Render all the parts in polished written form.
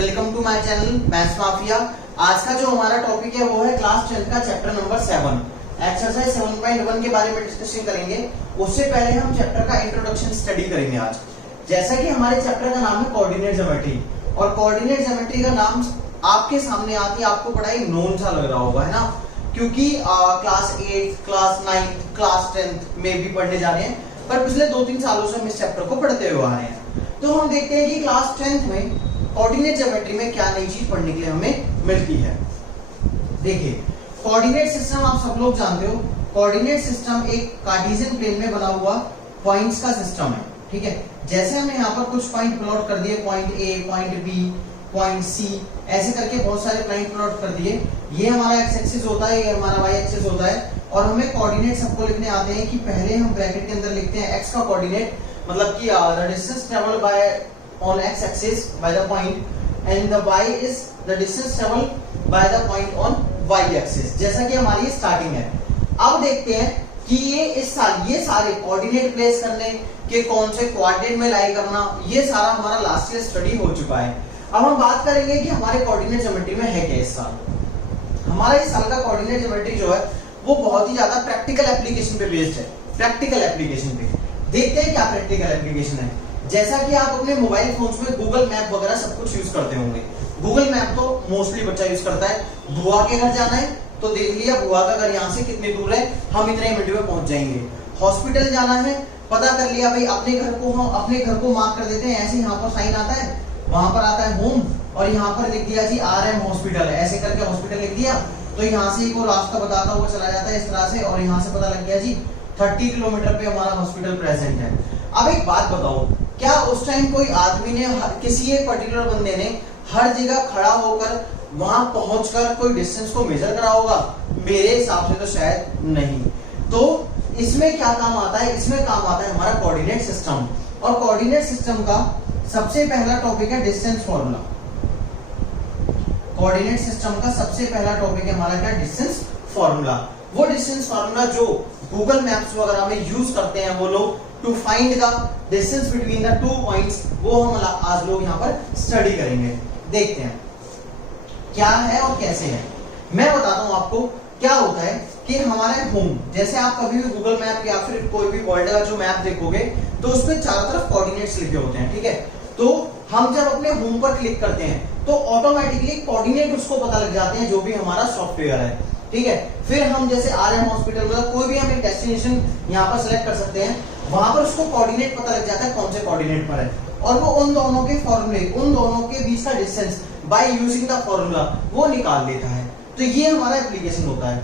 Welcome to my channel maths mafia. आज का जो हमारा टॉपिक है वो है क्लास 10 का चैप्टर नंबर 7 एक्सरसाइज 7.1 के बारे में डिस्कशन करेंगे। उससे पहले हम चैप्टर का इंट्रोडक्शन स्टडी करेंगे आज। जैसा कि हमारे चैप्टर का नाम है कोऑर्डिनेट ज्योमेट्री, और कोऑर्डिनेट ज्योमेट्री का नाम आपके सामने आती आपको बड़ा ही नोन सा लग रहा होगा, है ना, क्योंकि क्लास 8, क्लास 9, क्लास 10 में भी पढ़ने जा रहे हैं, पर पिछले 2-3 सालों से हम इस चैप्टर को पढ़ते हुए आ रहे हैं। तो हम देखते हैं कि क्लास 10 में कोऑर्डिनेट ज्योमेट्री में क्या नई चीज पढ़ने के लिए हमें मिलती है। देखिए, कोऑर्डिनेट सिस्टम आप सब लोग जानते हो। कोऑर्डिनेट सिस्टम एक कार्टेशियन प्लेन में बना हुआ पॉइंट्स का सिस्टम है, ठीक है। जैसे हमने यहाँ पर कुछ पॉइंट प्लॉट कर दिए, point A, point B, point C, ऐसे करके बहुत सारे पॉइंट प्लॉट कर दिए। ये हमारा एक्स एक्सिस होता है, ये हमारा वाई एक्सिस होता है, और हमें कोऑर्डिनेट सबको लिखने आते हैं कि पहले हम ब्रैकेट के अंदर लिखते हैं एक्स का कोऑर्डिनेट, मतलब कि the distance travelled by on x axis by the point and the y is the distance traveled by the point on y axis, जैसा कि हमारी स्टार्टिंग है। अब देखते हैं कि ये सारे कोऑर्डिनेट प्लेस करने के कौन से क्वाड्रेंट में लाई करना, ये सारा हमारा लास्ट ईयर स्टडी हो चुका है। अब हम बात करेंगे कि हमारे कोऑर्डिनेट ज्योमेट्री में है क्या इस साल। हमारा इस साल का कोऑर्डिनेट ज्योमेट्री जो है वो बहुत ही ज्यादा प्रैक्टिकल एप्लीकेशन पे बेस्ड है। प्रैक्टिकल एप्लीकेशन पे देखते हैं क्या प्रैक्टिकल एप्लीकेशन है। जैसा कि आप अपने मोबाइल फोन्स में गूगल मैप वगैरह सब कुछ यूज करते होंगे। गूगल मैप तो मोस्टली बच्चा यूज करता है। बुआ के घर जाना है तो देख लिया बुआ का घर यहाँ से कितनी दूर है, हम इतने मिनट में पहुंच जाएंगे। हॉस्पिटल जाना है, पता कर लिया भाई अपने घर को मार्क कर देते हैं, ऐसे यहाँ पर साइन आता है, वहां पर आता है होम, और यहाँ पर लिख दिया जी RM हॉस्पिटल है, ऐसे करके हॉस्पिटल लिख दिया। तो यहाँ से वो रास्ता बताता हुआ चला जाता है इस तरह से, और यहाँ से पता लग गया जी 30 किलोमीटर पे हमारा हॉस्पिटल प्रेजेंट है। अब एक बात बताओ, क्या उस टाइम कोई आदमी ने, किसी एक पर्टिकुलर बंदे ने हर जगह खड़ा होकर वहां पहुंचकर कोई डिस्टेंस को मेजर करा होगा? मेरे हिसाब से तो शायद नहीं। तो इसमें क्या काम आता है? इसमें काम आता है हमारा कोऑर्डिनेट सिस्टम, और कोऑर्डिनेट सिस्टम का सबसे पहला टॉपिक है डिस्टेंस फॉर्मूला। कोऑर्डिनेट सिस्टम का सबसे पहला टॉपिक है हमारा क्या? Distance formula. वो डिस्टेंस फॉर्मूला जो गूगल मैप्स वगैरह में यूज करते हैं वो लोग to find the distance between the 2 points, वो हम आज लोग यहाँ पर स्टडी करेंगे। देखते हैं क्या है और कैसे है। मैं बताता हूँ आपको क्या होता है कि हमारे होम, जैसे आप कभी भी गूगल मैप या फिर कोई भी वर्ल्ड का जो मैप देखोगे तो उसमें चारों तरफ कोऑर्डिनेट्स लिखे होते हैं, ठीक है। तो हम जब अपने होम पर क्लिक करते हैं तो ऑटोमेटिकली कोऑर्डिनेट उसको पता लग जाते हैं, जो भी हमारा सॉफ्टवेयर है, ठीक है। फिर हम जैसे RM हॉस्पिटल, मतलब कोई भी हम एक डेस्टिनेशन यहाँ पर सिलेक्ट कर सकते हैं, वहां पर उसको कोऑर्डिनेट पता लग जाता है कौन से कोऑर्डिनेट पर है, और वो उन दोनों के फॉर्मूले, उन दोनों के बीच का distance by using the formula वो निकाल लेता है। तो ये हमारा एप्लीकेशन होता है।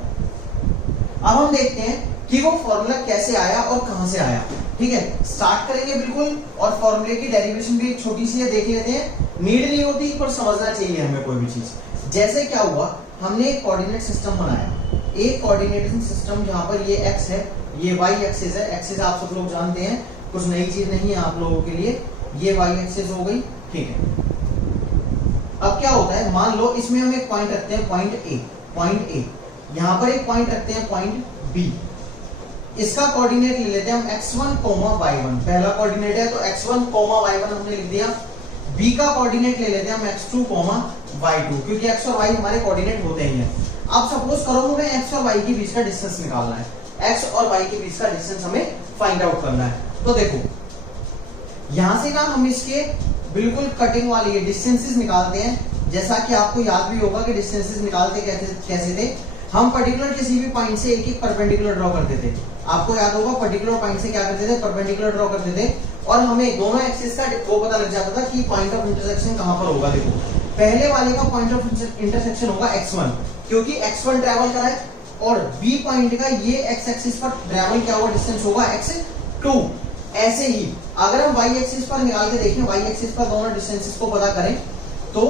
अब हम देखते हैं कि वो फॉर्मूला कैसे आया और कहां से आया, ठीक है। स्टार्ट करेंगे बिल्कुल, और फॉर्मूले की डेरिवेशन भी छोटी सी है, देख लेते हैं। नीड नहीं होती पर समझना चाहिए हमें कोई भी चीज। जैसे क्या हुआ, हमने एक कोऑर्डिनेट सिस्टम बनाया, एक कोऑर्डिनेशन सिस्टम जहां पर ये x है, ये y एक्सिस है। एक्सिस आप सब लोग जानते हैं, कुछ नई चीज नहीं है आप लोगों के लिए। ये y एक्सिस हो गई, ठीक है। अब क्या होता है, मान लो इसमें हम एक पॉइंट रखते हैं, पॉइंट A, यहाँ पर एक पॉइंट रखते हैं पॉइंट B। इसका कोऑर्डिनेट ले लेते हैं हम x1, y1, पहला कोऑर्डिनेट है तो x1, y1 हमने लिख दिया। B का कोऑर्डिनेट ले लेते हैं हम x2, y2, क्योंकि x और y हमारे कोऑर्डिनेट होते ही हैं। अब सपोज करो हमें x और y के बीच का डिस्टेंस निकालना है, x और y के बीच का डिस्टेंस हमें फाइंड आउट करना है। तो देखो यहां से ना हम इसके बिल्कुल कटिंग वाली डिस्टेंसेस निकालते हैं। जैसा कि आपको याद भी होगा कि डिस्टेंसेस निकालते कैसे थे, हम पर्टिकुलर किसी भी पॉइंट से एक परपेंडिकुलर ड्रॉ करते थे। आपको याद होगा पर्टिकुलर पॉइंट से क्या करते थे, परपेंडिकुलर ड्रॉ करते थे, और हमें दोनों एक्सिस का वो पता लग जाता था कि पॉइंट ऑफ इंटरसेक्शन कहां पर होगा। देखो पहले वाले का पॉइंट ऑफ इंटरसेक्शन होगा x1, क्योंकि x1 ट्रैवल करा है, और B पॉइंट का ये x एक्सिस पर ट्रैवल क्या हुआ डिस्टेंस होगा x2। ऐसे ही अगर हम y एक्सिस पर निकाल के देखें, y एक्सिस पर दोनों डिस्टेंसेस को पता करें तो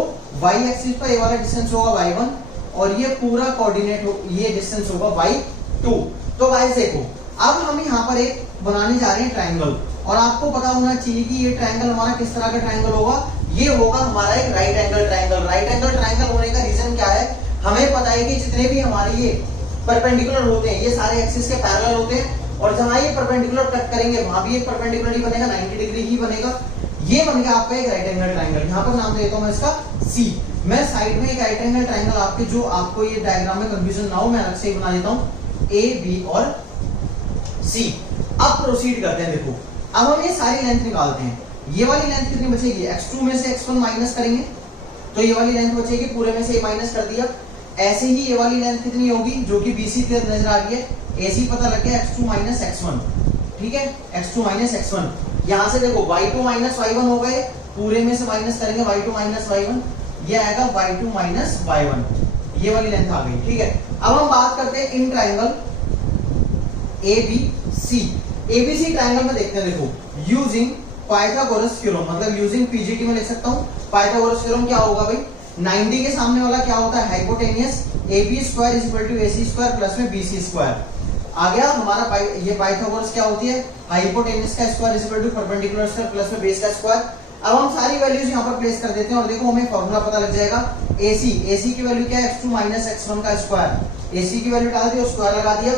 y एक्सिस पर ये वाला डिस्टेंस होगा y1, और ये पूरा कोऑर्डिनेट ये डिस्टेंस होगा y2। तो गाइस देखो, अब हम यहाँ पर एक बनाने जा रहे हैं ट्रायंगल, और आपको पता होना चाहिए कि ये ट्रायंगल हमारा किस तरह का ट्रायंगल होगा। ये होगा हमारा एक right angle triangle. Right angle triangle होने का रीजन क्या है, हमें पता है कि जितने भी हमारे ये परपेंडिकुलर होते हैं ये सारे एक्सिस के पैरेलल होते हैं, और जहां ये परपेंडिकुलर कट करेंगे वहां भी एक परपेंडिकुलर ही बनेगा, 90 डिग्री ही बनेगा। ये बन गया आपका एक राइट एंगल ट्राइंगल। यहाँ पर नाम देता हूं मैं इसका सी। मैं साइड में एक राइट एंगल ट्राइंगल आपके, जो आपको ये डायग्राम में कंफ्यूजन ना हो, मैं अलग से ही बना देता हूं, ए बी और सी। अब प्रोसीड करते हैं। देखो अब हम ये सारी लेंथ निकालते हैं। ये वाली लेंथ कितनी बचेगी, x2 में से x1 माइनस करेंगे तो ये वाली लेंथ बचेगी, पूरे में से माइनस कर दिया। ऐसे ही ये वाली लेंथ कितनी होगी, जो कि BC नजर आ रही है, AC पता लग गया, x2 माइनस x1, ठीक है, x2 माइनस x1। यहां से देखो y2 माइनस y1 हो गए, पूरे में से माइनस करेंगे y2 माइनस y1, ये आएगा y2 माइनस y1। ये वाली लेंथ आ गई, ठीक है। अब हम बात करते हैं in triangle ABC। ABC triangle में देखते हैं, देखो यूजिंग पाइथागोरस थ्योरम, मतलब यूजिंग पीजीटी में लिख सकता हूं। पाइथागोरस थ्योरम क्या होगा भाई, 90 के सामने वाला क्या होता है, hypotenuse, AB square is equal to AC square plus में BC स्क्वायर। आ गया हमारा ये पाइथागोरस क्या होती है, हाइपोटेनियस का square is equal to perpendicular square plus में बेस का स्क्वायर। अब हम सारी वैल्यूज यहाँ पर प्लेस कर देते हैं और देखो हमें फॉर्मूला पता लग जाएगा। AC की वैल्यू क्या है, x2 माइनस x1 का स्क्वायर, AC की वैल्यू डाल दी और स्क्वायर लगा दिया।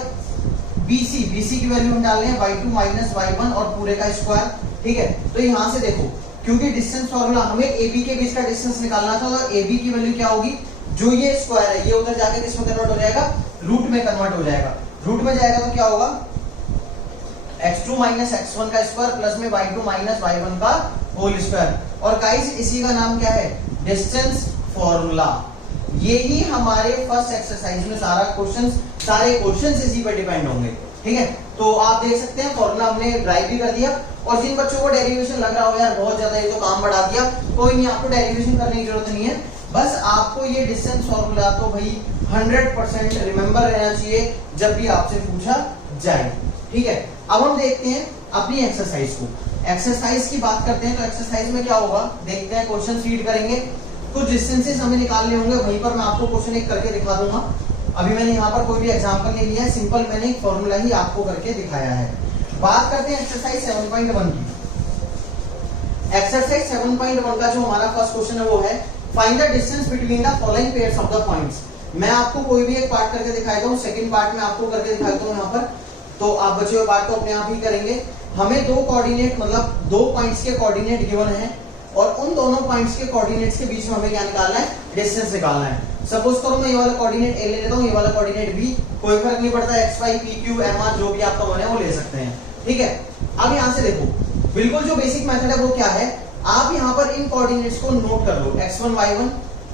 BC की वैल्यू हम डाल रहे हैं y2 माइनस y1 और पूरे का स्क्वायर, ठीक है। तो यहाँ से देखो, क्योंकि डिस्टेंस फॉर्मूला हमें AB के बीच का डिस्टेंस निकालना था, तो AB की वैल्यू क्या होगी, जो ये स्क्वायर है ये उधर जाके किस में कन्वर्ट हो जाएगा, रूट में कन्वर्ट हो जाएगा। रूट में जाएगा तो क्या होगा, x2 माइनस x1 का स्क्वायर प्लस में y2 माइनस y1 का होल स्क्वायर। और गाइस इसी का नाम क्या है, डिस्टेंस फॉर्मूला। यही हमारे फर्स्ट एक्सरसाइज में सारे क्वेश्चंस इसी पर डिपेंड होंगे, ठीक है। तो आप देख सकते हैं फॉर्मूला हमने ड्राइव भी कर दिया। और जिन बच्चों को डेरिवेशन लग रहा हो यार बहुत ज्यादा ये तो काम बढ़ा दिया, कोई नहीं, आपको डेरिवेशन करने की जरूरत नहीं है। बस आपको ये डिस्टेंस फॉर्मूला तो भाई 100% रिमेंबर रहना चाहिए जब भी आपसे पूछा जाए, ठीक है। अब हम देखते हैं अपनी एक्सरसाइज को। एक्सरसाइज की बात करते हैं, तो एक्सरसाइज में क्या होगा देखते हैं, क्वेश्चन फीड करेंगे, कुछ डिस्टेंसेस हमें निकालने होंगे, वहीं पर मैं आपको क्वेश्चन एक करके दिखा दूंगा। अभी मैंने यहाँ पर कोई भी एग्जांपल नहीं लिया है, सिंपल मैंने एक फॉर्मूला ही आपको करके दिखाया है। बात करते हैं एक्सरसाइज 7.1 की। एक्सरसाइज 7.1 का जो हमारा फर्स्ट क्वेश्चन है वो है, find the distance between the following pairs of the points. मैं आपको कोई भी एक पार्ट करके दिखाता हूँ, सेकंड पार्ट में आपको करके दिखाता हूँ यहाँ पर, तो आप बचे हुए पार्ट को अपने आप ही करेंगे। हमें दो कोऑर्डिनेट, मतलब दो पॉइंट्स के कोऑर्डिनेट गिवन है और उन दोनों पॉइंट्स के कोऑर्डिनेट्स के बीच में हमें क्या निकालना है, डिस्टेंस निकालना है। सपोज करो मैं ये वाला कोऑर्डिनेट ए ले लेता हूँ, ये वाला कोऑर्डिनेट बी, कोई फर्क नहीं पड़ता, X Y P Q M R जो भी आपका मन है वो ले सकते हैं, ठीक है। अब यहाँ से देखो, बिल्कुल जो बेसिक मेथड है वो क्या है, आप यहाँ पर इन कोऑर्डिनेट्स को नोट कर लो, x1 y1,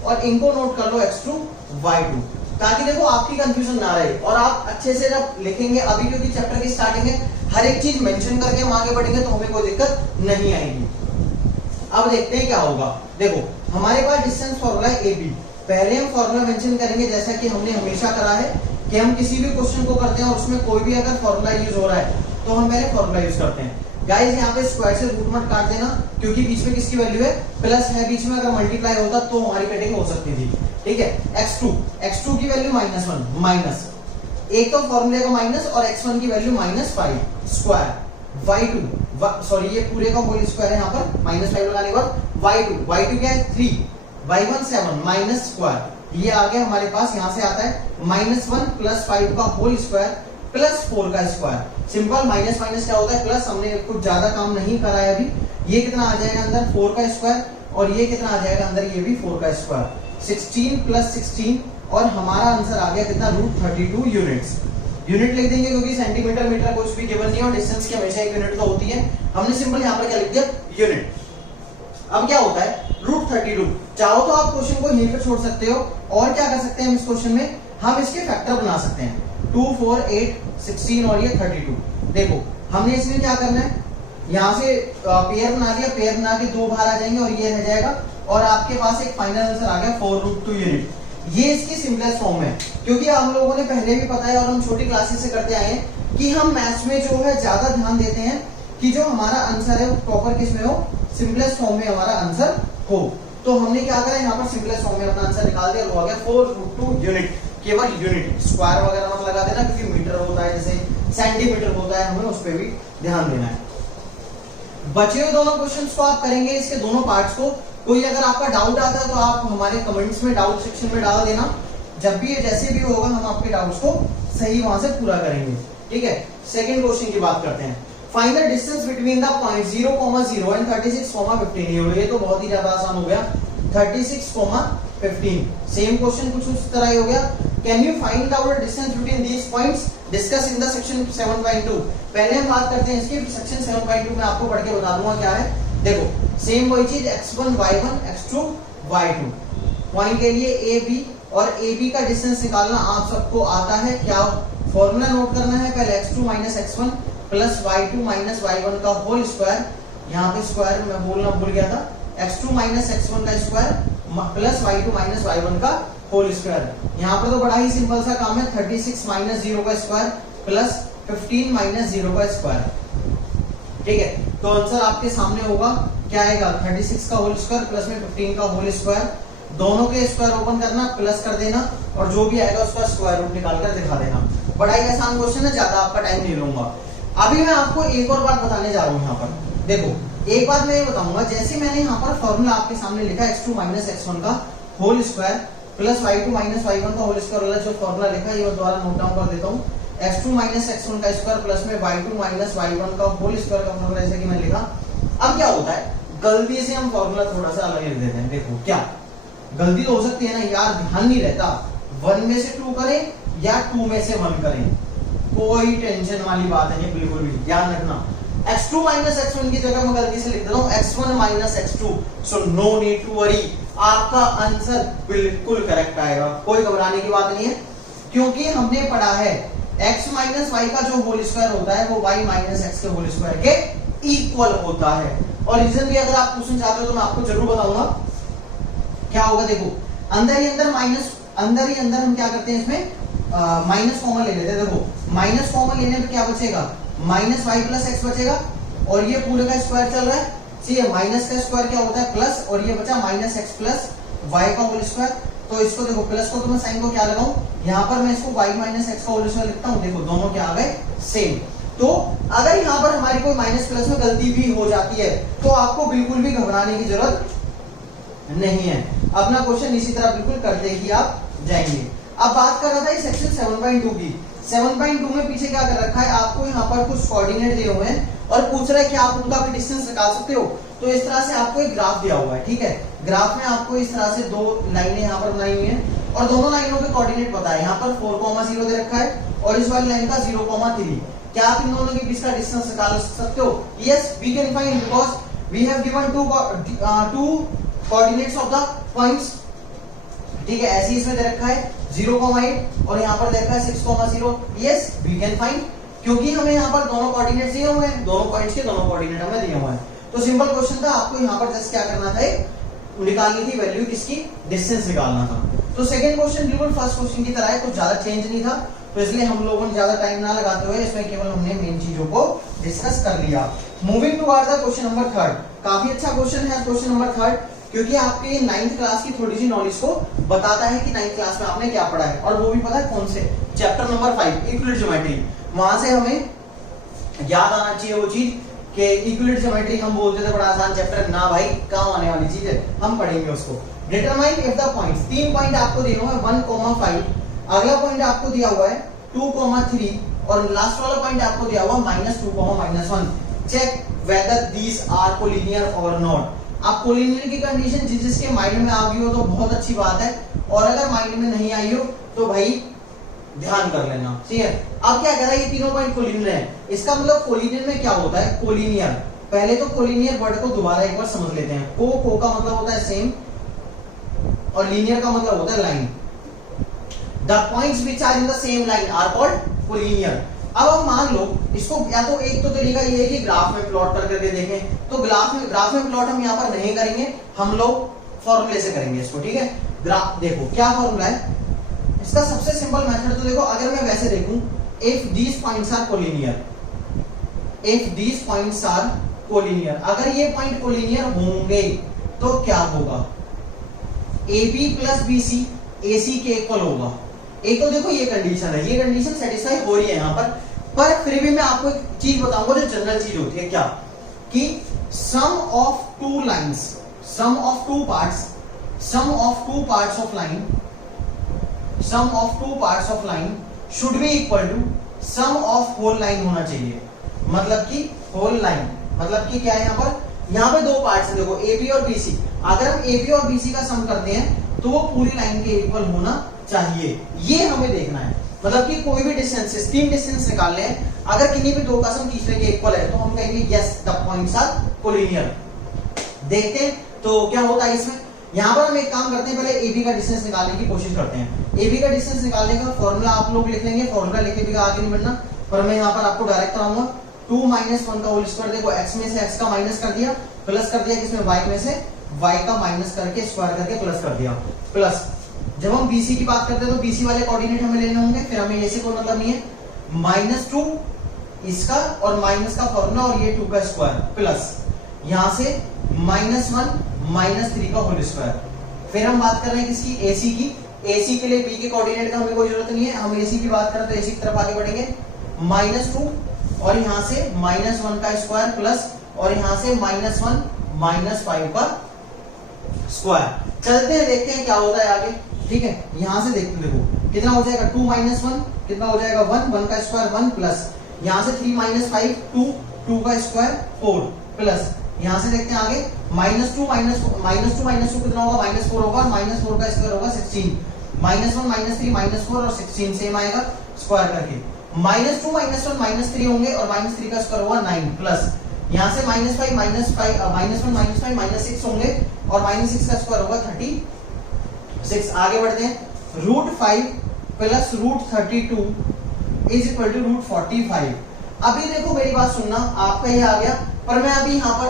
और इनको नोट कर लो x2 y2, ताकि देखो आपकी कंफ्यूजन ना रहे और आप अच्छे से जब लिखेंगे, अभी क्योंकि चैप्टर की स्टार्टिंग है, हर एक चीज मेंशन करके हम आगे बढ़ेंगे तो हमें कोई दिक्कत नहीं आएगी। अब देखते हैं क्या होगा। देखो हमारे पास डिस्टेंस फॉर्मूला है AB। पहले हम फॉर्मूला मेंशन करेंगे, जैसा कि हमने हमेशा करा है कि हम किसी भी क्वेश्चन को करते हैं और उसमें कोई भी अगर फॉर्मूला यूज हो रहा है तो हम पहले फॉर्मूला यूज करते हैं। गाइस यहाँ पे स्क्वायर से रूट मत काट देना, क्योंकि बीच में किसकी वैल्यू है, प्लस है बीच में, अगर मल्टीप्लाई होता तो हमारी कटिंग हो सकती थी, ठीक है। x2 की वैल्यू -1, माइनस एक तो फॉर्मूले का माइनस, और x1 की वैल्यू -5 स्क्वायर, y2 सॉरी ये पूरे का होल स्क्वायर है, यहाँ पर -5 लगाने के बाद y2 क्या है 3, y1 7 माइनस स्क्वायर, ये आ गया हमारे पास, यहाँ से आता है -1 प्लस 5 का होल स्क्वायर प्लस 4 का स्क्वायर। सिंपल माइनस माइनस क्या होता है प्लस, हमने कुछ ज्यादा काम नहीं करा है अभी। ये कितना आ जाएगा अंदर 4 का स्क्वायर, और ये कितना आ जाएगा अंदर, ये भी 4 का स्क्वायर, 16 प्लस 16, और हमारा आंसर आ गया कितना, √32 यूनिट्स। यूनिट लिख देंगे क्योंकि सेंटीमीटर मीटर कुछ भी गिवन नहीं है और डिस्टेंस की हमेशा एक यूनिट तो होती है, हमने सिंपल यहाँ पर क्या लिख दिया, यूनिट। अब क्या होता है √32, चाहो तो आप क्वेश्चन को यहीं पर छोड़ सकते हो, और क्या कर सकते हैं हम इस क्वेश्चन में, हम इसके फैक्टर बना सकते हैं, 2 4 8 16 और ये 32। देखो हमने इसमें क्या करना है, यहाँ से पेयर बना लिया, पेयर बना के 2 बाहर आ जाएंगे और ये रह जाएगा, और आपके पास एक फाइनल आंसर आ गया 4√2 यूनिट। ये इसकी सिंपलेस्ट फॉर्म है, क्योंकि हम लोगों ने पहले भी पता है और हम छोटी क्लासेस से करते आए हैं कि हम मैथ्स में जो है ज्यादा ध्यान देते हैं कि जो हमारा आंसर है वो प्रॉपर किस में हो, सिंपलेस्ट फॉर्म में हमारा आंसर हो। तो हमने क्या करा, यहाँ पर सिंपलेस्ट फॉर्म में अपना आंसर निकाल दिया, वो आ गया 4√2 यूनिट। केवल यूनिट, स्क्वायर वगैरह मत लगा देना, क्योंकि मीटर होता है जैसे सेंटीमीटर होता है, हमें उस पर भी ध्यान देना है। बचे हुए दोनों क्वेश्चंस को आप करेंगे, इसके दोनों पार्ट्स को। कोई अगर आपका डाउट आता है तो आप हमारे कमेंट्स में डाउट सेक्शन में डाल देना, जब भी जैसे भी होगा हम आपके डाउट्स को सही वहां से पूरा करेंगे, ठीक है। सेकंड क्वेश्चन की बात करते हैं, find the distance between the point 0, 0 and 36, 15। ये तो बहुत ही ज्यादा आसान हो गया। 36, 15। सेम क्वेश्चन कुछ उस तरह ही हो गया। Can you find out the distance between these points, discuss in the section 7.2। पहले हम बात करते हैं इसकी, सेक्शन 7.2 में आपको पढ़ के बता दूंगा क्या है। देखो सेम वही चीज, x1 y1 x2 y2 point के लिए ए बी, और ए बी का डिस्टेंस निकालना आप सबको आता है। क्या फॉर्मूला नोट करना है, पहले x2 minus x1 plus y2 minus y1 का होल स्क्वायर। यहाँ पे स्क्वायर मैं बोलना भूल गया था, x2 माइनस x1 का square plus y2 minus y1 का होल स्क्वायर। यहाँ पर तो बड़ा ही सिंपल सा काम है, 36 माइनस 0 का स्क्वायर प्लस 15 माइनस 0 का स्क्वायर। ठीक है, तो आंसर आपके सामने होगा, क्या आएगा 36 का होल स्क्वायर प्लस में 15 का होल स्क्वायर। दोनों के स्क्वायर ओपन करना, प्लस कर देना, और जो भी आएगा उसका स्क्वायर रूट निकालकर दिखा देना। बड़ा ही आसान क्वेश्चन है, ज्यादा आपका टाइम नहीं लूंगा। अभी मैं आपको एक और बात बताने जा रहा हूँ। यहाँ पर देखो, एक बात मैं ये बताऊंगा, जैसे मैंने यहाँ पर फॉर्मूला आपके सामने लिखा x2 माइनस x1 का whole square plus y2 minus y1 का होल स्क्वायर वाला जो फॉर्मूला लिखा है, ये द्वारा नोट डाउन कर देता हूँ। x2 माइनस x1 का स्क्वायर प्लस में y2 माइनस y1 का होल स्क्वायर का फॉर्मूला, जैसे कि मैंने लिखा। अब क्या होता है, गलती से हम फॉर्मूला थोड़ा सा अलग लिख देते हैं। देखो क्या गलती तो हो सकती है ना यार, ध्यान नहीं रहता, 1 में से 2 करें या 2 में से 1 करें, कोई टेंशन वाली बात है, बिल्कुल भी ध्यान रखना। x2 माइनस x1 की जगह मैं गलती से लिख देता हूँ x1 minus x2, so no need to worry, आपका आंसर बिल्कुल करेक्ट आएगा, कोई घबराने की बात नहीं है, क्योंकि हमने पढ़ा है x माइनस y का जो होल स्क्वायर होता है वो y माइनस x के होल स्क्वायर के इक्वल होता है। और रीजन भी अगर आप क्वेश्चन चाहते हो तो मैं आपको जरूर बताऊंगा क्या होगा। देखो अंदर ही अंदर माइनस, अंदर ही अंदर हम क्या करते हैं, इसमें माइनस कॉमन ले लेते हैं। देखो माइनस कॉमन लेने पे क्या बचेगा, माइनस वाई प्लस एक्स बचेगा, और ये पूरे का स्क्वायर चल रहा है, ठीक है, माइनस का स्क्वायर क्या होता है प्लस, और ये बचा माइनस एक्स प्लस वाई का होल स्क्वायर। तो इसको देखो प्लस को तो मैं साइन को क्या लगाऊं, यहाँ पर मैं इसको वाई माइनस एक्स का होल स्क्वायर लिखता हूँ। देखो दोनों क्या आ गए सेम। तो अगर यहाँ पर हमारी कोई माइनस प्लस में गलती भी हो जाती है तो आपको बिल्कुल भी घबराने की जरूरत नहीं है, अपना क्वेश्चन इसी तरह बिल्कुल करते ही आप जाएंगे। अब बात कर रहा था सेक्शन 7.2 की। 7.2 में पीछे क्या कर रखा है, आपको यहाँ पर कुछ कोऑर्डिनेट दिए हुए हैं और पूछ रहा है कि आप उनका भी डिस्टेंस निकाल सकते हो। तो इस तरह से आपको एक ग्राफ दिया हुआ है, ठीक है, ग्राफ में आपको इस तरह से 2 लाइनें यहाँ पर बनाई हुई हैं और दोनों लाइनों के कोऑर्डिनेट पता है। यहाँ पर 4,0 दे रखा है और इस वाली लाइन का 0,3। क्या आप इन दोनों के बीच का डिस्टेंस निकाल सकते हो? Yes, we can find because we have given two coordinates of the points, ठीक है। ऐसे इसमें दे रखा है 0,8 और यहाँ पर दे रखा है 6,0। यस, वी कैन फाइंड, क्योंकि हमें यहाँ पर दोनों कोऑर्डिनेट्स दिए हुए हैं, दोनों पॉइंट्स के दोनों कोऑर्डिनेट हमें दिए हुए हैं। तो सिंपल क्वेश्चन था, आपको यहाँ पर जस्ट क्या करना था, निकालनी थी वैल्यू किसकी, डिस्टेंस निकालना था। तो सेकंड क्वेश्चन बिल्कुल फर्स्ट क्वेश्चन की तरह है, कुछ ज्यादा चेंज नहीं था, तो इसलिए हम लोगों ने ज्यादा टाइम ना लगाते हुए इसमें केवल हमने मेन चीजों को डिस्कस कर लिया। Moving towards the question number 3, काफी अच्छा क्वेश्चन है क्वेश्चन नंबर 3, क्योंकि आपके 9th क्लास की थोड़ी सी नॉलेज को बताता है कि 9th क्लास में आपने क्या पढ़ा है, और वो भी पता है कौन से, चैप्टर नंबर 5 यूक्लिड ज्योमेट्री। वहां से हमें याद आना चाहिए वो चीज कि यूक्लिड ज्योमेट्री हम बोलते थे बड़ा आसान चैप्टर, ना भाई काम आने वाली चीज है, हम पढ़ेंगे उसको। Determine if the points, 3 point आपको दिए हुए हैं 1,5, अगला पॉइंट आपको दिया हुआ है 2,3 और लास्ट वाला पॉइंट आपको दिया हुआ -2, -1। Check whether these are collinear और नॉट। आप कोलिनियर की कंडीशन जिसके माइंड में आ गई हो तो बहुत अच्छी बात है, और अगर माइंड में नहीं आई हो तो भाई ध्यान कर लेना, ठीक है। अब क्या कह रहा है, ये तीनों पॉइंट कोलिनियर है, इसका मतलब कोलिनियर में क्या होता है, कोलिनियर। पहले तो कोलिनियर वर्ड को दोबारा एक बार समझ लेते हैं। को का मतलब होता है सेम और लीनियर का मतलब होता है line. The points which are in the same line are called collinear. अब हम मान लो इसको, या तो एक तो तरीका ये है कि ग्राफ में प्लॉट करके देखें, तो ग्राफ में प्लॉट हम यहाँ पर नहीं करेंगे, हम लोग फॉर्मूले से करेंगे इसको, ठीक है। ग्राफ देखो क्या फॉर्मूला है इसका, सबसे सिंपल मेथड तो देखो, अगर मैं वैसे देखूं, if these points are collinear, if these points are collinear, अगर ये पॉइंट कोलिनियर होंगे तो क्या होगा, AB प्लस BC AC के इक्वल होगा। एक तो देखो ये कंडीशन है, ये कंडीशन सेटिस्फाई हो रही है यहाँ पर फिर भी मैं आपको एक चीज बताऊंगा जो जनरल चीज होती है, क्या कि sum of two lines, sum of two parts, sum of two parts of line, sum of two parts of line should be equal to sum of whole line होना चाहिए। मतलब कि होल लाइन, मतलब कि क्या है यहाँ पे दो पार्ट्स हैं, देखो ए बी और बी सी। अगर हम ए बी और बी सी का सम करते हैं तो वो पूरी लाइन के इक्वल होना चाहिए, ये हमें देखना है। मतलब कि कोई भी डिस्टेंसेस, तीन डिस्टेंस निकाल लें, अगर किन्हीं भी दो का सम तीसरे के इक्वल है तो हम कहेंगे yes the points are collinear. देखते हैं तो क्या होता है इसमें। यहाँ पर हम एक काम करते हैं, पहले ए बी का डिस्टेंस निकालने की कोशिश करते हैं। ए बी का डिस्टेंस निकालने का फॉर्मूला आप लोग लिख लेंगे, फॉर्मूला लेके भी आगे नहीं बढ़ना, पर मैं यहाँ पर आपको डायरेक्ट कराऊंगा। 2 - 1 का होल स्क्वायर, देखो x में से x का माइनस कर दिया, प्लस कर दिया किसमें y में से y का माइनस करके स्क्वायर करके प्लस कर दिया, प्लस जब हम BC की बात करते हैं तो BC वाले कोऑर्डिनेट हमें लेने होंगे, फिर हमें ये से कोई मतलब नहीं है, -2 इसका और माइनस का फॉर्मूला और ये 2 का स्क्वायर, प्लस यहां से -1 -3 का होल स्क्वायर। फिर हम बात कर रहे हैं किसकी, AC की। AC के लिए B के कोऑर्डिनेट का हमें कोई जरूरत नहीं है, हम AC की बात करें तो AC की तरफ आगे बढ़ेंगे, -2 और यहां से -1 का स्क्वायर प्लस और यहां से -1 -5 का स्क्वायर। चलते हैं देखते हैं क्या होता है आगे, ठीक है। यहां से देखते हैं, देखो कितना हो जाएगा 2 - 1 कितना हो जाएगा 1 का स्क्वायर 1 प्लस यहां से 3 - 5 2 का स्क्वायर 4 प्लस यहां से देखते हैं आगे -2 कितना होगा -4 होगा, -4 का स्क्वायर होगा 16 -1 -3 -4 और 16 सेम आएगा स्क्वायर करके, -2 -1 -3 होंगे और -3 का स्क्वायर होगा 9 प्लस यहां से -5 -6 होंगे और -6 का स्क्वायर होगा 36। आगे बढ़ते हैं, √5 प्लस √32 इज इक्वल टू √45। अभी देखो मेरी बात सुनना, आपका ये आ गया, पर मैं अभी यहाँ पर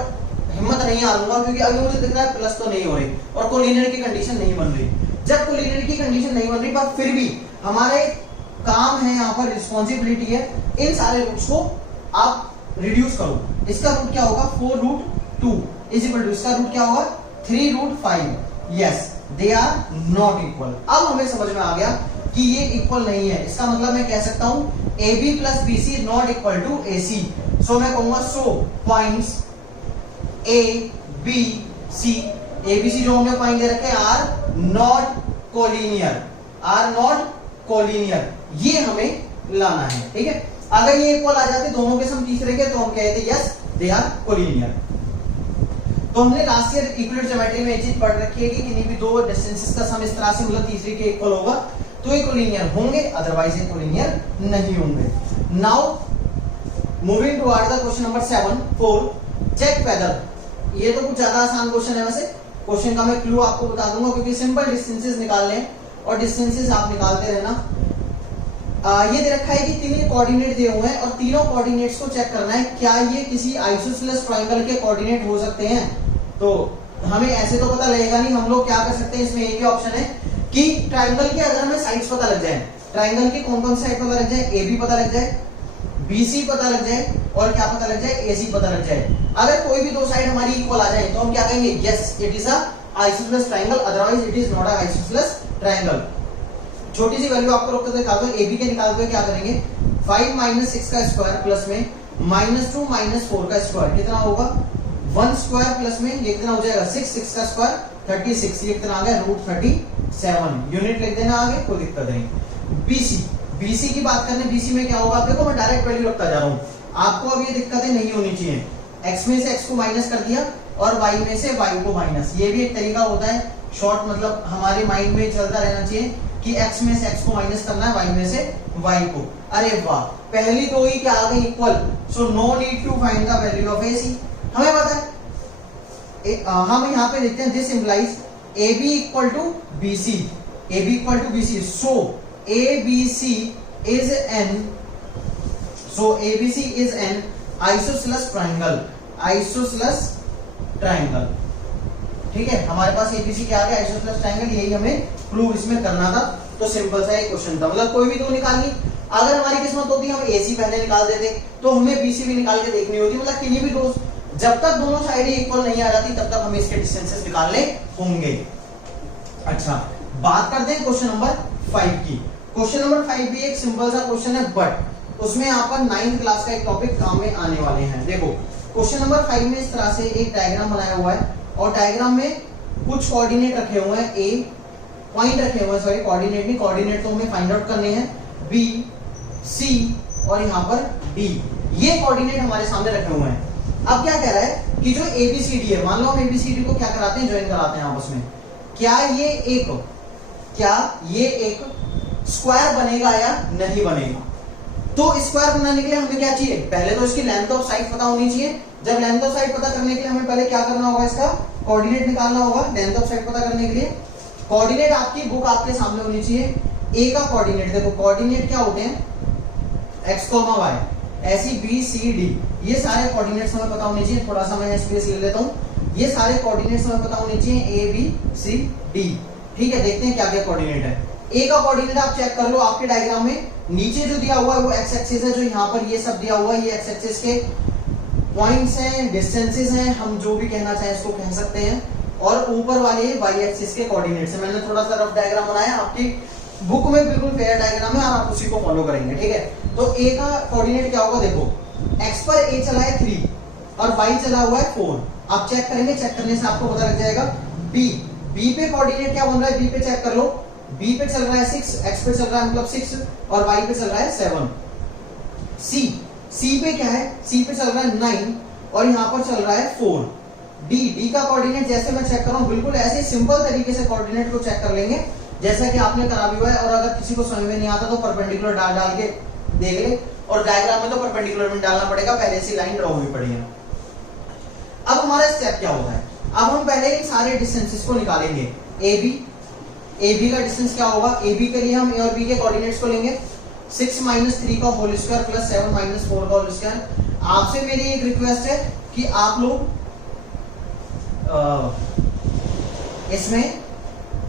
हिम्मत नहीं हारूंगा क्योंकि अभी मुझे दिख रहा है प्लस तो नहीं हो रही और कोलिनियर की कंडीशन नहीं बन रही। जब कोलिनियर की कंडीशन नहीं बन रही पर फिर भी हमारे काम है, यहाँ पर रिस्पॉन्सिबिलिटी है, इन सारे रूट्स को आप रिड्यूस करो। इसका रूट क्या होगा 4√2 इज इक्वल टू इसका रूट क्या होगा 3√5। Yes they are not equal. अब हमें समझ में आ गया कि ये इक्वल नहीं है, इसका मतलब मैं कह सकता हूं AB plus BC not equal to AC। So मैं कहूंगा सो पॉइंट्स ABC ABC जो हमने पॉइंट दे रखे हैं आर नॉट कोलिनियर, ये हमें लाना है, ठीक है। अगर ये इक्वल आ जाते दोनों के सम तीसरे के तो हम कहते यस दे आर कोलिनियर। तो हमने लास्ट ईयर इक्विवेलेंट ज्योमेट्री में ये चीज पढ़ रखी है कि किन्हीं भी दो डिस्टेंसेस का सम इस तरह से मतलब तीसरे के इक्वल होगा तो ये कोलिनियर होंगे, अदरवाइज ये कोलिनियर नहीं होंगे। Now moving toward the question number 4 check whether. ये तो कुछ ज्यादा आसान क्वेश्चन है, वैसे क्वेश्चन का मैं क्लू आपको बता दूंगा क्योंकि सिंपल डिस्टेंसेस निकालने हैं और डिस्टेंसेस आप निकालते रहना। ये दे रखा है कि तीन कोऑर्डिनेट दिए हुए हैं और तीनों कोऑर्डिनेट्स को चेक करना है क्या ये किसी आइसोसेलेस ट्रायंगल के कोऑर्डिनेट हो सकते हैं। तो हमें ऐसे तो पता लगेगा नहीं, हम लोग क्या कर सकते हैं, इसमें एक ही ऑप्शन है कि ट्रायंगल के अगर हमें साइड्स पता लग जाए, ट्रायंगल के कौन कौन से साइड पता लग जाए, AB पता लग जाए, BC पता लग जाए और क्या पता लग जाए, AC पता लग जाए। अगर कोई भी दो साइड हमारी इक्वल आ जाए तो हम क्या कहेंगे, yes it is a isosceles triangle, otherwise it is not a isosceles triangle. छोटी सी वैल्यू आपको रोक कर दिखा दो, AB के निकालते हुए क्या करेंगे 5 - 6 का स्क्वायर प्लस में -2 - 4 का स्क्वायर कितना होगा 1 स्क्वायर प्लस में ये कितना हो जाएगा 6 का स्क्वायर 36, ये कितना आ गया √37। यूनिट लिख देना आगे, कोई दिक्कत नहीं। BC की बात करने, BC में क्या होगा, देखो मैं डायरेक्ट वैल्यू रखता जा रहा हूँ, आपको अब ये दिक्कतें नहीं होनी चाहिए। x में से x को माइनस कर दिया और y में से y को माइनस, ये भी एक तरीका होता है शॉर्ट, मतलब हमारे माइंड में चलता रहना चाहिए कि x में से x को माइनस करना है, y में से y को। अरे वाह, पहली दो ही क्या आ गई equal, so no need to find the value of AC। हमें पता है हम यहाँ पे देखते हैं this implies AB equal to BC, so ABC is an isosceles triangle, ठीक है। हमारे पास ABC क्या आ गया, आइसोसेलेस ट्रायंगल, यही हमें प्रूव इसमें करना था। तो सिंपल सा एक क्वेश्चन था, मतलब कोई भी दो निकालनी, अगर हमारी किस्मत होती हम AC पहले निकाल देते तो हमें BC भी निकाल के देखनी होती, मतलब किन्हीं भी दो, जब तक दोनों साइड इक्वल नहीं आ जाती तब तक हमें इसके डिस्टेंसेस निकालने होंगे। अच्छा, बात करते हैं क्वेश्चन नंबर 5 की। क्वेश्चन नंबर 5 भी एक सिंपल सा क्वेश्चन है, बट उसमें यहाँ पर 9th क्लास का एक टॉपिक काम में आने वाले हैं। देखो क्वेश्चन नंबर 5 में इस तरह से एक डायग्राम बनाया हुआ है और डायग्राम में कुछ कोऑर्डिनेट रखे हुए हैं, A पॉइंट रखे हुए हैं, सॉरी कोऑर्डिनेट नहीं, कोऑर्डिनेट तो हमें फाइंड आउट करने हैं, B C और यहाँ पर D। ये कोऑर्डिनेट हमारे सामने रखे हुए हैं। अब क्या कह रहा है कि जो एबीसीडी है, मान लो हम एबीसीडी को क्या कराते हैं, ज्वाइन कराते हैं आपस में, क्या ये एक स्क्वायर बनेगा या नहीं बनेगा। तो स्क्वायर बनाने के लिए हमें क्या चाहिए, पहले तो इसकी लेंथ ऑफ साइड पता होनी चाहिए। जब लेंथ ऑफ साइड पता करने के लिए हमें पहले क्या करना होगा, इसका कोऑर्डिनेट निकालना होगा। लेंथ ऑफ साइड पता करने के लिए कोऑर्डिनेट आपकी बुक आपके सामने होनी चाहिए। ए का कोऑर्डिनेट देखो, कोऑर्डिनेट क्या होते हैं, x, y, ऐसी बी सी डी, ये सारे कोऑर्डिनेट्स हमें पता होने चाहिए। थोड़ा सा मैं स्पेस ले लेता हूं, ये सारे कोऑर्डिनेट्स हमें पता होने चाहिए, ए बी सी डी। ठीक है, देखते हैं क्या क्या कोऑर्डिनेट है। ए का कोऑर्डिनेट आप चेक कर लो आपके डायग्राम में, नीचे जो दिया हुआ है वो एक्स एक्सिस है, जो यहाँ पर ये सब दिया हुआ है ये एक्स एक्सिस के पॉइंट्स हैं, डिस्टेंसेस हैं, हम जो भी कहना चाहें इसको कह सकते हैं। और ऊपर वाले वाई एक्सिस के कोऑर्डिनेट्स है। मैंने थोड़ा सा रफ डायग्राम बनाया, आपकी बुक में बिल्कुल फेयर डायग्राम है और आप उसी को फॉलो करेंगे। ठीक है, तो ए का कोऑर्डिनेट क्या होगा, देखो एक्स पर ए चला है 3 और वाई चला हुआ है 4। आप चेक करेंगे, चेक करने से आपको पता लग जाएगा। बी पे कोऑर्डिनेट क्या बन रहा है, बी पे चेक कर लो, बी पे चल रहा है 6, एक्स पे चल रहा है मतलब 6 और वाई पे चल रहा है 7। सी पे क्या है, सी पे चल रहा है 9 और यहाँ पर चल रहा है 4। डी का कोऑर्डिनेट जैसे मैं चेक कर रहा हूँ, बिल्कुल ऐसे सिंपल तरीके से कोऑर्डिनेट को चेक कर लेंगे जैसा कि आपने करा भी हुआ है। और अगर किसी को समझ में नहीं आता तो परपेंडिकुलर डाल के देख ले, और डायग्राम में तो परपेंडिकुलर में डालना पड़ेगा, पहले से लाइन ड्रॉ हुई पड़ी है। अब हमारा स्टेप क्या होता है, अब हम पहले इन सारे डिस्टेंसेस को निकालेंगे। ए बी का डिस्टेंस क्या होगा, ए बी के लिए हम ए और बी के कोऑर्डिनेट्स को लेंगे, 6 - 3 का होल स्क्वायर प्लस 7 - 4 का होल स्क्वायर। आपसे मेरी एक रिक्वेस्ट है कि आप लोग इसमें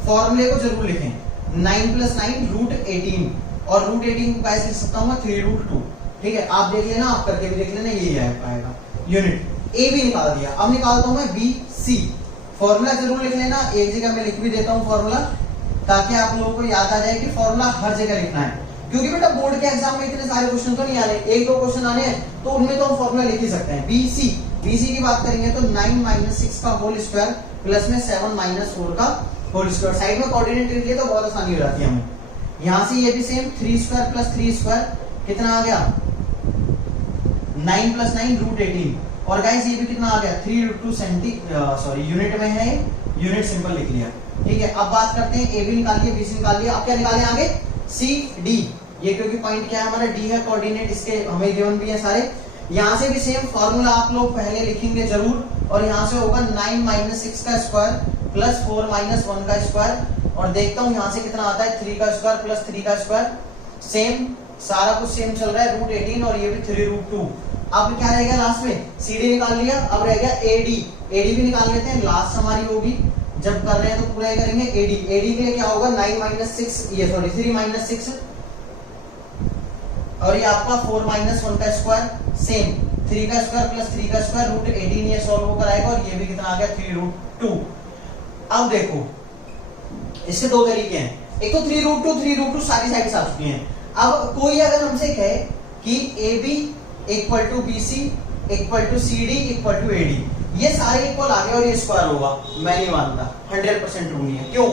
फॉर्मूले को जरूर लिखें। 9 + 9 √18 और √18 को कैसे लिख सकता हूं मैं, 3√2। ठीक है, आप देख लेना, आप करके भी देख लेना, यही आएगा यूनिट। ए बी निकाल दिया, अब निकालता हूं मैं बी सी। फॉर्मूला जरूर लिख लेना, एक जगह मैं लिख भी देता हूं फॉर्मूला, ताकि आप लोगों को याद आ जाए कि फॉर्मूला हर जगह लिखना है। क्योंकि बेटा बोर्ड के एग्जाम में इतने सारे क्वेश्चन तो नहीं आने, 1-2 क्वेश्चन आने हैं, तो उनमें तो हम फॉर्मूला लिख ही सकते हैं। बीसी की बात करेंगे तो 9 - 6 का होल स्क्वायर प्लस में 7 - 4 का होल स्क्वायर। साइड में कोऑर्डिनेट लिख लिए तो बहुत आसानी हो जाती है हमें। यहां से ये भी सेम 3 स्क्वायर प्लस 3 स्क्वायर कितना आ गया, 9 + 9 √18। और गाइस ये भी कितना आ गया, 3√2 यूनिट में है, यूनिट सिंपल लिख लिया। ठीक है, अब बात करते हैं, ए बी निकाल लिया, बी सी निकाल लिया, अब क्या निकाले आगे, सी डी। ये क्योंकि पॉइंट क्या है हमारा, डी है, कोऑर्डिनेट इसके हमें गिवन भी है सारे। यहां से भी सेम फॉर्मूला आप लोग पहले लिखेंगे जरूर, और यहां से होगा 9 - 6 का स्क्वायर प्लस 4 - 1 का स्क्वायर। और देखता हूं यहां से कितना आता है, 3 का स्क्वायर प्लस 3 का स्क्वायर। सेम सारा कुछ सेम चल रहा है, √18 और ये भी 3√2। अब क्या रहेगा लास्ट में, सीडी निकाल लिया, अब रह गया एडी भी निकाल लेते हैं, लास्ट हमारी होगी, जब कर रहे हैं तो पूरा ही करेंगे। एडी के लिए क्या होगा, 3 - 6 और ये आपका 4 - 1 का स्क्वायर, सेम 3 का स्क्वायर प्लस 3 का स्क्वायर √18, ये सॉल्व होकर आएगा और ये भी कितना आ गया, 3√2। अब देखो इसके दो तरीके हैं, एक तो 3√2 सारी साइड आ चुकी हैं। अब कोई अगर हमसे कहे कि AB = BC = CD = AD, ये सारे इक्वल आ गए और ये स्क्वायर होगा, मैं नहीं मानता, 100% ट्रू नहीं है। क्यों,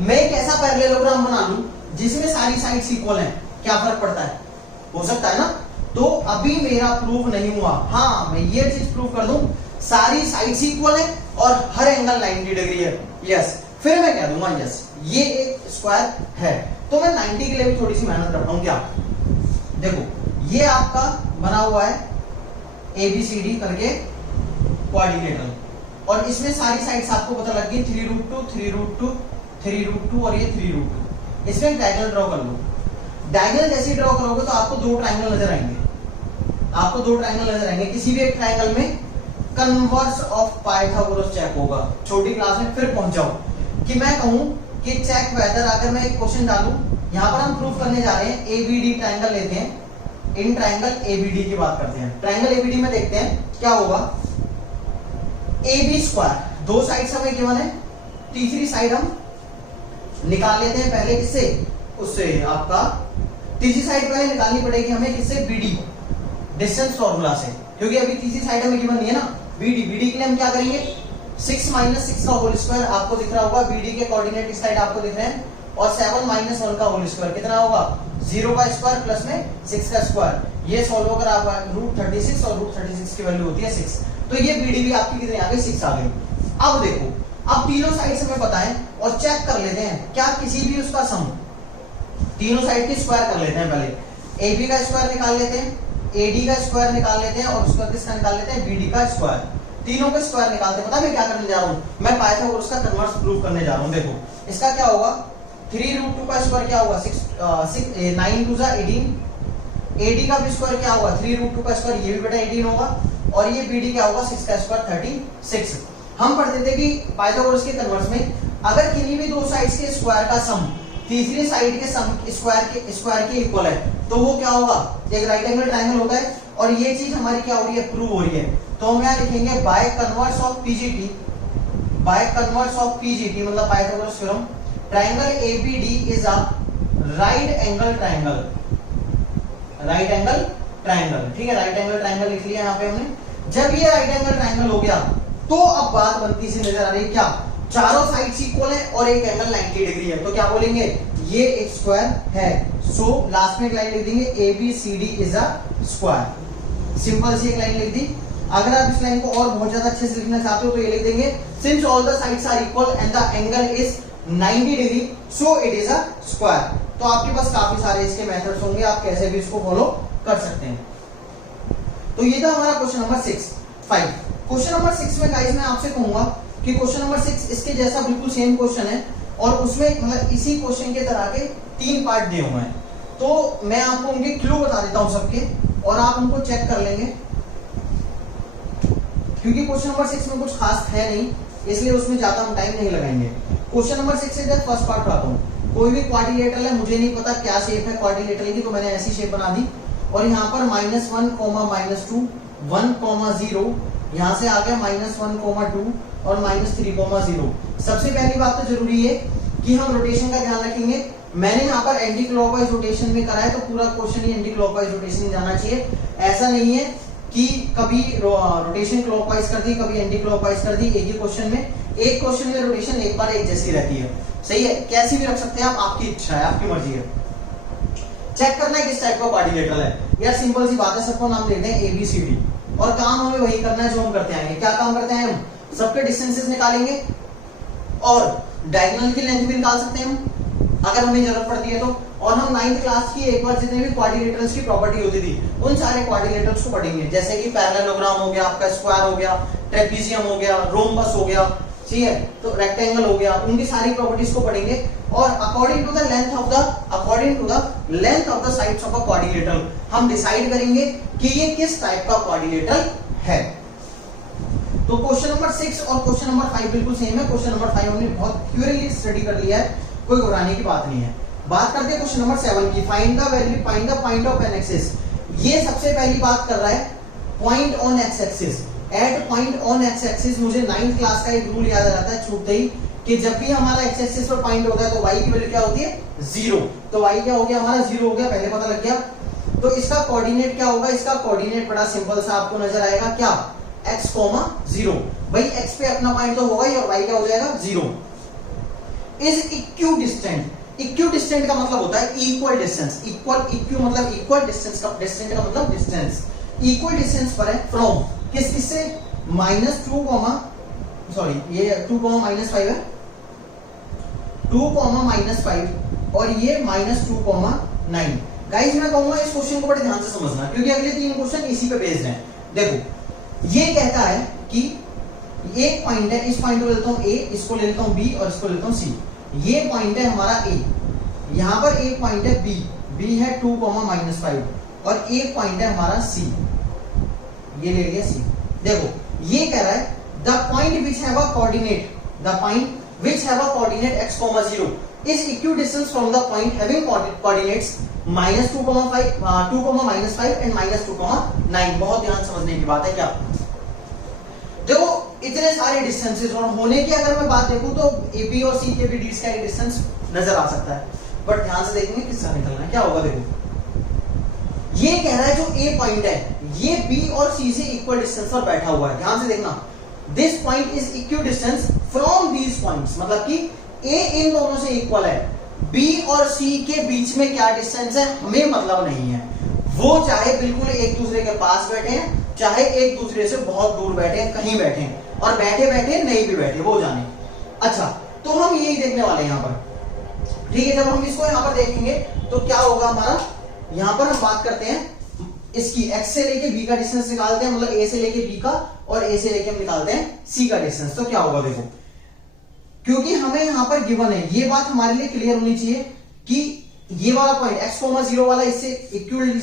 मैं एक ऐसा पैरेललोग्राम बना लूं जिसमें सारी साइड्स इक्वल हैं, क्या फर्क पड़ता है, हो सकता है ना। तो अभी मेरा प्रूफ नहीं हुआ, हाँ मैं ये चीज प्रूफ कर दूं सारी साइड्स इक्वल है और हर एंगल 90 डिग्री है, यस, फिर मैं कह दूंगा यस ये एक स्क्वायर है। तो मैं 90 के लिए भी थोड़ी सी मेहनत करता हूं। क्या, देखो ये आपका बना हुआ है ABCD करके कोऑर्डिनेटर, और इसमें सारी साइड्स आपको पता लग गई, 3√2 3√2 3√2 और ये 3√2। इसमें एक डायगोनल ड्रॉ कर लो। डायगोनल जैसे ड्रॉ करोगे तो आपको दो ट्रायंगल नजर आएंगे, किसी भी एक ट्रायंगल में कन्वर्स ऑफ पाइथागोरस चेक होगा। छोटी क्लास में फिर पहुंच जाओ कि मैं कहूं कि चेक वेदर, अगर मैं एक क्वेश्चन डालूं, यहां पर हम प्रूफ करने जा रहे हैं ABD ट्रायंगल लेते हैं, इन ट्रायंगल ABD की बात करते हैं। ट्रायंगल ABD में देखते हैं क्या होगा, AB², दो साइड्स हमें गिवन है, तीसरी साइड हम निकाल लेते हैं पहले, किससे, उससे आपका तीसरी साइड पहले निकालनी पड़ेगी हमें, किससे, BD, डिस्टेंस फॉर्मूला से, क्योंकि अभी तीसरी साइड हमें गिवन नहीं है ना। BD के लिए हम क्या करेंगे, 6 - 6 का होल स्क्वायर आपको दिख रहा होगा, BD के कोऑर्डिनेट इस साइड आपको दिख रहे हैं, और 7 - 1 का होल स्क्वायर कितना होगा, 0 का स्क्वायर प्लस में 6 का स्क्वायर। ये सॉल्व अगर आप √36 और √36 की वैल्यू होती है 6, तो ये BD भी आपकी कितनी आ गई 6 आ गई। अब देखो, अब तीनों साइड हमें पता है और चेक कर लेते हैं क्या किसी भी उसका सम, तीनों साइड की स्क्वायर कर लेते हैं। पहले AB का स्क्वायर निकाल लेते हैं, AD का स्क्वायर निकाल लेते हैं और उसका किसका निकाल लेते हैं, BD का स्क्वायर। तीनों का स्क्वायर निकालते हैं। पता मैं क्या करने जा रहा हूँ, मैं पाइथागोरस का कन्वर्स प्रूव करने जा रहा हूँ। देखो इसका क्या होगा, 3√2 का स्क्वायर क्या होगा 9 2 जा 18। AD का भी स्क्वायर क्या होगा 3√2 का स्क्वायर, ये भी बेटा 18 होगा। और ये BD क्या होगा 6 का स्क्वायर 36। हम पढ़ते थे कि पाइथागोरस के कन्वर्स में अगर किन्हीं भी दो साइड्स के स्क्वायर का सम तीसरी साइड के सम स्क्वायर के इक्वल है तो वो क्या होगा, एक राइट एंगल ट्रायंगल होता है। और ये चीज हमारी क्या हो रही है, प्रूव हो रही है। तो हम यहाँ लिखेंगे by converse of PGT, by converse of PGT मतलब Pythagoras theorem, triangle ABD is a right angle triangle, right angle triangle. ठीक है, राइट एंगल ट्रायंगल लिख लिया यहाँ पे हमने। जब ये राइट एंगल ट्रायंगल हो गया तो अब बात बनती सी नजर आ रही है, क्या चारों साइड्स इक्वल है और एक एंगल 90 डिग्री है, तो क्या बोलेंगे ये एक स्क्वायर है। सो लास्ट में एक लाइन लिख देंगे ABCD is a square. Simple सी एक लाइन लिख दी। अगर आप इस लाइन को और बहुत ज्यादा अच्छे से लिखना चाहते हो तो ये लिख देंगे since all the sides are equal and the angle is 90 degree so it is a square. तो आपके पास काफी सारे इसके मेथड्स होंगे, आप कैसे भी इसको फॉलो कर सकते हैं। तो ये था हमारा क्वेश्चन नंबर 5। क्वेश्चन नंबर 6 में गाइस मैं आपसे कहूंगा कि क्वेश्चन नंबर 6 इसके जैसा बिल्कुल सेम क्वेश्चन है और उसमें मतलब इसी क्वेश्चन के तरह के 3 पार्ट दिए हुए हैं। तो मैं आपको उनके क्लू बता देता हूं सबके और आप उनको चेक कर लेंगे, क्योंकि क्वेश्चन नंबर 6 में कुछ खास है नहीं इसलिए उसमें ज्यादा हम टाइम नहीं लगाएंगे। क्वेश्चन नंबर 6 से जब फर्स्ट पार्ट उठाता हूँ, कोई भी क्वाड्रिलेटरल है, मुझे नहीं पता क्या शेप है क्वाड्रिलेटरल की, तो मैंने ऐसी शेप बना दी और यहाँ पर -1, -2, 1, 0, यहाँ से आ गया -1, 2 और -3, 0। सबसे पहली बात तो जरूरी है कि हम रोटेशन का ध्यान रखेंगे। मैंने यहाँ पर एंटी क्लॉकवाइज रोटेशन में करा है तो पूरा क्वेश्चन ही एंटी क्लॉकवाइज रोटेशन में जाना चाहिए। ऐसा नहीं है कि कभी रोटेशन क्लॉकवाइज कर दी कभी एंटी क्लॉकवाइज कर दी, एक ही क्वेश्चन में, एक क्वेश्चन में रोटेशन एक बार एक जैसी रहती है। सही है, कैसी भी रख सकते हैं आप, आपकी इच्छा है, आपकी मर्जी है। चेक करना है किस टाइप का क्वाड्रिलेटरल है यार, सिंपल सी बात है, सबको नाम देते हैं ABCD और काम हमें वही करना है जो हम करते आएंगे। क्या काम करते हैं हम, सबके डिस्टेंसेस निकालेंगे और डायगोनल की लेंथ भी निकाल सकते हैं हम अगर हमें जरूरत पड़ती है तो। और हम 9th क्लास की एक बार जितने भी क्वाड्रिलेटरल्स की प्रॉपर्टी होती थी उन सारे क्वाड्रिलेटरल्स को पढ़ेंगे, जैसे कि पैरेललोग्राम हो गया, आपका स्क्वायर हो गया, ट्रेपीजियम हो गया, रोम्बस हो गया, ठीक है, तो रेक्टेंगल हो गया, उनकी सारी प्रॉपर्टीज को पढ़ेंगे। और according to the length of the sides of a quadrilateral हम डिसाइड करेंगे कि ये किस टाइप का क्वाड्रिलेटरल है। तो क्वेश्चन नंबर 6 और क्वेश्चन नंबर 5 बिल्कुल सेम है। क्वेश्चन नंबर 5 हमने बहुत थ्योरली स्टडी कर लिया है, कोई घबराने की बात नहीं है। बात करते हैं क्वेश्चन नंबर 7 की, find the point of an axis. ये सबसे पहली बात कर रहा है point on x axis. At point on x axis मुझे 9th क्लास का एक रूल याद आ जाता है छूटते ही कि जब भी हमारा एक्स एक्सिस पर पॉइंट होता है तो y की वैल्यू क्या होती है 0। तो y क्या हो गया हमारा 0 हो गया, पहले पता लग गया। तो इसका कोऑर्डिनेट क्या होगा, इसका कोऑर्डिनेट बड़ा सिंपल सा आपको नजर आएगा, क्या x, 0। भाई x पे अपना पॉइंट तो होगा ही और y क्या हो जाएगा 0। Is equidistant. Equidistant का मतलब होता है इक्वल डिस्टेंस। इक्यू मतलब इक्वल डिस्टेंस का, डिस्टेंट का मतलब डिस्टेंस, इक्वल डिस्टेंस पर है फ्रॉम किससे -2, सॉरी ये 2, -5 है, 2, -5 और ये -2, 9। गाइस मैं कहूंगा इस क्वेश्चन को बड़े ध्यान से समझना क्योंकि अगले 3 क्वेश्चन इसी पे बेस्ड हैं। देखो ये कहता है कि एक पॉइंट है, इस पॉइंट को लेता हूं A, इसको ले लेता हूं B और इसको लेता हूं C। ये पॉइंट है हमारा A, यहां पर एक पॉइंट है B है 2, -5 और एक पॉइंट है हमारा C, ये ले लिया C। देखो ये कह रहा है the point which have a coordinate, the point which have a coordinate x, 0 is equidistant from the point having coordinates -2, 5, 2, -5 and -2, 9। बहुत ध्यान समझने की बात है। क्या देखो इतने सारे डिस्टेंसेस और होने की अगर मैं बात देखूं तो AB और C के भी डीज का एक डिस्टेंस नजर आ सकता है, बट ध्यान से देखेंगे किसका निकलना है, क्या होगा। देखो ये कह रहा है जो A पॉइंट है ये B और C से इक्वल डिस्टेंस पर बैठा हुआ है। ध्यान से देखना, this point is equidistance from these points, मतलब कि A इन दोनों से इक्वल है, B और C के बीच में क्या डिस्टेंस है हमें मतलब नहीं है। वो चाहे बिल्कुल एक दूसरे के पास बैठे हैं, चाहे एक दूसरे से बहुत दूर बैठे हैं, कहीं बैठे हैं, और बैठे बैठे नहीं भी बैठे, वो जाने। अच्छा, तो हम यही देखने वाले हैं यहाँ पर, ठीक है। जब हम इसको यहाँ पर देखेंगे तो क्या होगा हमारा, यहाँ पर हम बात करते हैं इसकी x से लेके b का डिस्टेंस निकालते हैं, मतलब a से लेके b का, और a से लेके हम निकालते हैं c का डिस्टेंस। तो क्या होगा देखो, क्योंकि हमें यहाँ पर गिवन है, ये बात हमारे लिए क्लियर होनी चाहिए कि ये वाला पॉइंट x, 0 वाला इससे इक्वल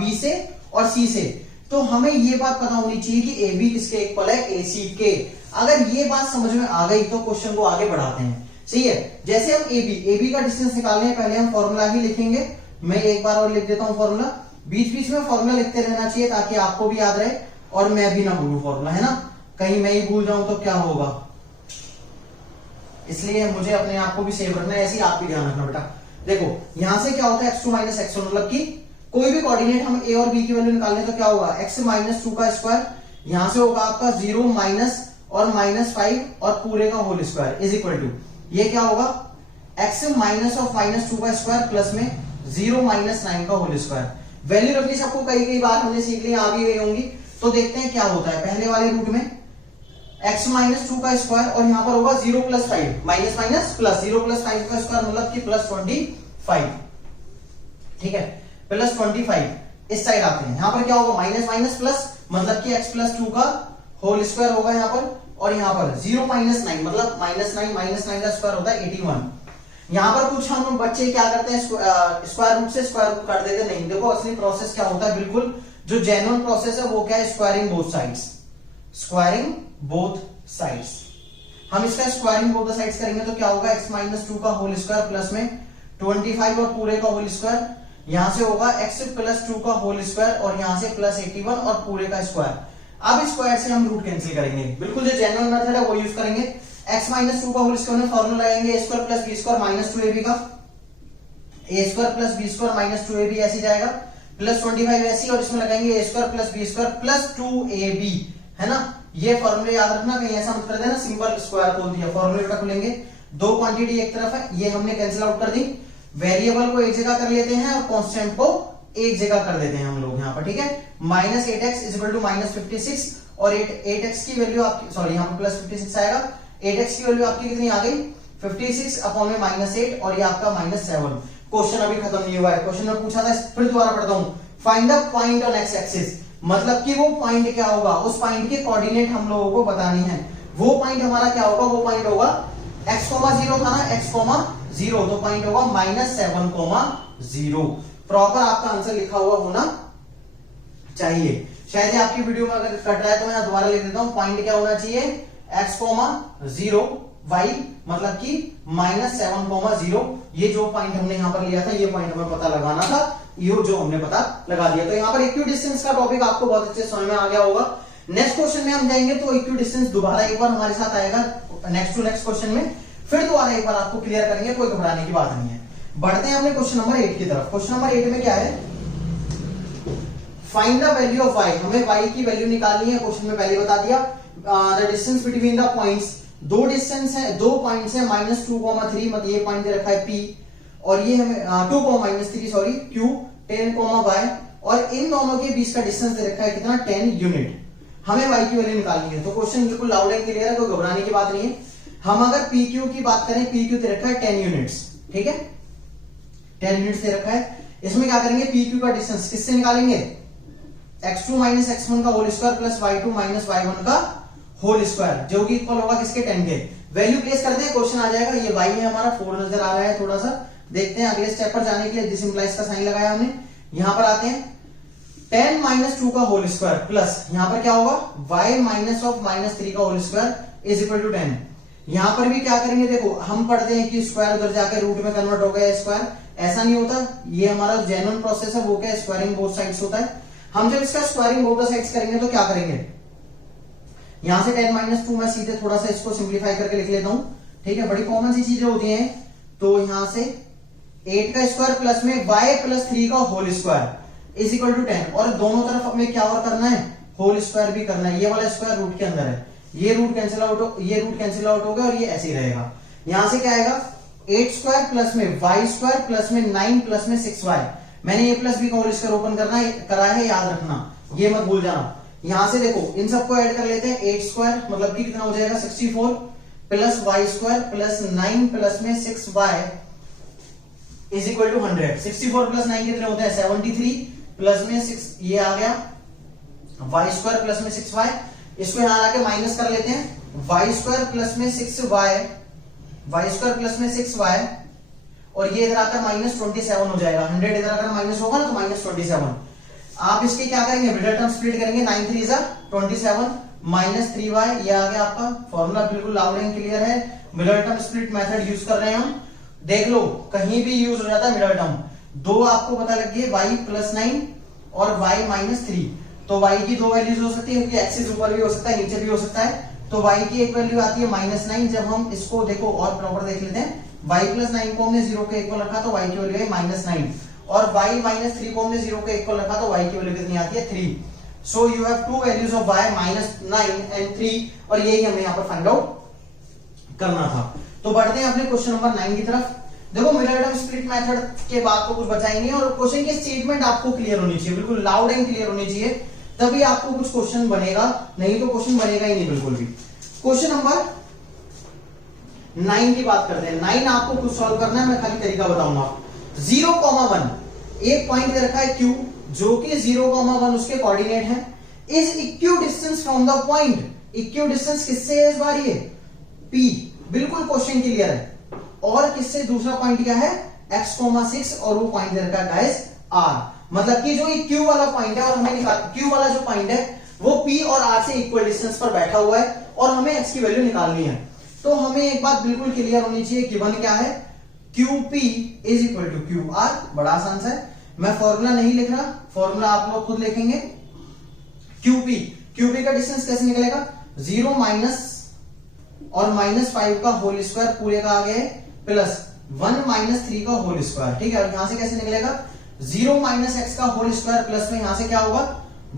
b से और c से, तो हमें ये बात पता होनी चाहिए कि AB किसके इक्वल है, AC के। अगर ये बात समझ में आ गई तो क्वेश्चन को आगे बढ़ाते हैं, सही है। जैसे हम AB का डिस्टेंस निकालने हैं, पहले हम फॉर्मूला ही लिखेंगे। मैं एक बार और लिख देता हूं फॉर्मूला, बीच बीच में फॉर्मूला लिखते रहना चाहिए ताकि आपको भी याद रहे और मैं भी ना भूलूं फॉर्मूला, है ना। कहीं मैं ही भूल जाऊं तो क्या होगा, इसलिए मुझे अपने आप को भी सेव रखना है, ऐसे ही आप भी ध्यान रखना बेटा। देखो यहां से क्या होता है, x2 - x1, मतलब कि कोई भी कोऑर्डिनेट हम a और b की वैल्यू निकालने तो क्या होगा, x - 2 का स्क्वायर, यहां से होगा आपका 0 माइनस और -5 और पूरे का whole square is equal to, ये क्या होगा, x -2 का स्क्वायर प्लस में 0 - 9 का होल स्क्वायर। वैल्यू रखनी सबको कई बार हमने सीख ली, आ भी गई होंगी। तो देखते हैं क्या होता है, पहले वाले रूट में x -2 का स्क्वायर और यहां पर होगा 0 + 5, माइनस माइनस प्लस, 0 + 5 का स्क्वायर मतलब कि +25, ठीक है, +25। इस साइड आते हैं, यहां पर क्या होगा, माइनस माइनस प्लस, मतलब कि x + 2 का होल स्क्वायर होगा यहां पर, और यहां पर 0 - 9 मतलब -9 का स्क्वायर होता है 81। यहां पर कुछ हम बच्चे क्या करते हैं, स्क्वायर रूट से स्क्वायर रूट कर देते, नहीं। देखो असली प्रोसेस क्या होता है, बिल्कुल जो जेन्युइन प्रोसेस है वो क्या है, squaring both sides, squaring both sides. हम इसका स्क्वायरिंग बोथ साइड्स करेंगे तो क्या होगा, x - 2 का होल स्क्वायर प्लस में 25 और पूरे का होल स्क्वायर, यहां से होगा x + 2 का होल स्क्वायर और यहां से +81 और पूरे का स्क्वायर। अब स्क्वायर से हम रूट कैंसिल करेंगे, बिल्कुल जो जेन्युइन मेथड है वो यूज करेंगे। x - 2 का होल स्क्वायर में फॉर्मूला लगाएंगे a² + b² - 2ab का, a² + b² - 2ab ऐसे जाएगा, +25 ऐसी, और इसमें लगाएंगे a² + b² + 2ab, है ना। ये फॉर्मूले याद रखना, कहीं ऐसा मत कर देना सिंपल स्क्वायर खोल दिया, फॉर्मूले बेटा खुलेंगे। दो क्वांटिटी एक तरफ है, ये हमने कैंसिल आउट कर दी, वेरिएबल को एक जगह कर लेते हैं और कांस्टेंट को एक जगह कर देते हैं हम लोग यहाँ पर, ठीक है। -8x = -56 और 8x की वैल्यू आपकी, सॉरी यहाँ पर +56 आएगा, 8x की वैल्यू आपकी कितनी आ गई, 56 अपॉन में -8 और ये आपका -7। क्वेश्चन अभी खत्म नहीं हुआ है, क्वेश्चन में पूछा था, फिर दोबारा पढ़ता हूं, find the point on x axis, मतलब कि वो पॉइंट क्या होगा, उस पॉइंट के कोऑर्डिनेट हम लोगों को बतानी है। वो पॉइंट हमारा क्या होगा, वो पॉइंट होगा x, 0 था ना, x, 0, तो पॉइंट होगा -7, 0। प्रॉपर आपका आंसर लिखा हुआ होना चाहिए। शायद आपकी वीडियो में अगर कट रहा है तो मैं दोबारा लिख देता हूं, पॉइंट क्या होना चाहिए, x, 0, y, मतलब कि -7, 0। ये जो पॉइंट हमने यहां पर लिया था, ये पॉइंट हमें पता लगाना था, ये जो हमने पता लगा दिया। तो यहाँ पर इक्विडिस्टेंस का टॉपिक आपको बहुत अच्छे समझ में आ गया होगा। नेक्स्ट क्वेश्चन में हम जाएंगे तो इक्विडिस्टेंस दोबारा एक बार हमारे साथ आएगा नेक्स्ट क्वेश्चन में, फिर दोबारा एक बार आपको क्लियर करेंगे, कोई घबराने की बात नहीं है। बढ़ते हैं अपने क्वेश्चन नंबर 8 की तरफ। क्वेश्चन नंबर 8 में क्या है, find the value of y, हमें y की वैल्यू निकालनी है। क्वेश्चन में पहले बता दिया, the distance between the points, दो डिस्टेंस है, दो पॉइंट्स है, -2, 3, मतलब ये पॉइंट दे रखा है p, और ये हमें 2, -3 सॉरी q, 10, y, और इन दोनों के बीच का डिस्टेंस दे रखा है कितना, 10 यूनिट। हमें y की वैल्यू निकालनी है। तो क्वेश्चन बिल्कुल लाउड एंड क्लियर है, कोई घबराने की बात नहीं है। हम अगर pq की बात करें, pq दे रखा है 10 यूनिट्स, ठीक है, 10 यूनिट्स दे रखा है। इसमें क्या करेंगे, pq का डिस्टेंस किससे निकालेंगे, x2 - x1 का whole square plus y2 - y1 का होल स्क्वायर, जो कि इक्वल होगा किसके, 10 के। वैल्यू प्लेस करते हैं, क्वेश्चन आ जाएगा। ये y है हमारा, 4 नजर आ रहा है, थोड़ा सा देखते हैं अगले स्टेप पर जाने के लिए। दिस इंप्लाइज का साइन लगाया हमने, यहां पर आते हैं 10 - 2 का होल स्क्वायर प्लस यहां पर क्या होगा, y -3 का whole square is equal to 10। यहां पर भी क्या करेंगे, देखो हम पढ़ते हैं कि स्क्वायर उधर जाकर रूट में कन्वर्ट हो गया स्क्वायर, ऐसा नहीं होता, ये हमारा जेन्युइन प्रोसेस है, वो क्या, स्क्वायरिंग बोथ साइड्स होता है। हम जब इसका स्क्वायरिंग बोथ साइड्स करेंगे तो क्या करेंगे, यहां से 10 - 2 मैं सीधे थोड़ा सा इसको सिंप्लीफाई करके लिख लेता हूं, ठीक है, बड़ी कॉमन सी चीजें होती हैं। तो यहां से 8 का स्क्वायर प्लस में y + 3 का whole square is equal to 10, और दोनों तरफ हमें क्या और करना है, होल स्क्वायर भी करना है। ये वाला स्क्वायर रूट के अंदर है, ये रूट कैंसिल आउट हो गया और ये ऐसे ही रहेगा। यहां से क्या आएगा, 8² प्लस में y² प्लस में 9 प्लस में 6y, मैंने ए प्लस बी का होल स्क्वायर ओपन करा है, याद रखना, ये मत भूल जाना। यहां से देखो इन सबको ऐड कर लेते हैं, 8 स्क्वायर मतलब कि कितना हो जाएगा 64 plus y square plus 9 plus में 6y is equal to 100। 64 plus 9 कितने होते हैं 73 प्लस में 6 ये आ गया वाई स्क्वायर प्लस में 6y, इसको यहां लाके माइनस कर लेते हैं, वाई स्क्वायर प्लस में 6y, वाई स्क्वायर प्लस में 6y और ये इधर आकर माइनस 27 हो जाएगा। 100 इधर आकर माइनस होगा ना तो माइनस 27। आप इसके क्या करेंगे, मिडिल टर्म स्प्लिट करेंगे, 9 3 जा 27 माइनस 3y, ये आ गया आपका फॉर्मूला, बिल्कुल लाउड एंड क्लियर है। Middle term split method use कर रहे हैं हम, देख लो कहीं भी यूज हो जाता है मिडिल टर्म। दो आपको पता लग गई y प्लस 9 और y माइनस 3, तो y की दो वैल्यूज हो सकती है क्योंकि एक्सिस ऊपर भी हो सकता है नीचे भी हो सकता है, तो y की एक वैल्यू आती है माइनस 9। जब हम इसको देखो और प्रॉपर देख लेते हैं, y प्लस 9 को हमने 0 के इक्वल रखा तो y की वैल्यू है माइनस 9 और y माइनस 3 को हमने 0 के इक्वल रखा तो y की वैल्यू कितनी आती है 3। So you have to values of y minus 9 and 3 और यही हमें यहाँ पर फाइंड आउट करना था। तो बढ़ते हैं अपने क्वेश्चन नंबर 9 की तरफ। देखो मिडिल टर्म स्प्लिट मेथड के बाद तो कुछ बचा ही नहीं और क्वेश्चन की स्टेटमेंट आपको क्लियर होनी चाहिए, बिल्कुल लाउड एंड क्लियर होनी चाहिए, तभी आपको कुछ क्वेश्चन बनेगा, नहीं तो क्वेश्चन बनेगा ही नहीं बिल्कुल भी। क्वेश्चन नंबर 9 की बात करते हैं। 9 आपको कुछ सॉल्व करना है, मैं खाली तरीका बताऊंगा। 0,1 एक पॉइंट दे रखा है Q जो कि 0,1 उसके कोऑर्डिनेट है, is equidistance from the point. Equidistance किससे है इस बार, ये P, बिल्कुल क्वेश्चन क्लियर है। और किससे, दूसरा पॉइंट क्या है x,6 और वो पॉइंट दे रखा है गाइस R, मतलब कि जो ये Q वाला पॉइंट है और हमें Q वाला जो पॉइंट है वो P और R से इक्वल डिस्टेंस पर बैठा हुआ है और हमें x की वैल्यू निकालनी है। तो हमें एक बात बिल्कुल क्लियर होनी चाहिए, गिवन क्या है QP is equal to QR, बड़ा आसान सा है, मैं फॉर्मूला नहीं लिख रहा, फॉर्मूला आप लोग खुद लिखेंगे। QP का डिस्टेंस कैसे निकलेगा, 0 माइनस और -5 का होल स्क्वायर पूरे का आ गया है प्लस 1 माइनस 3 का होल स्क्वायर, ठीक है। और यहां से कैसे निकलेगा, 0 माइनस x का होल स्क्वायर प्लस में यहां से क्या होगा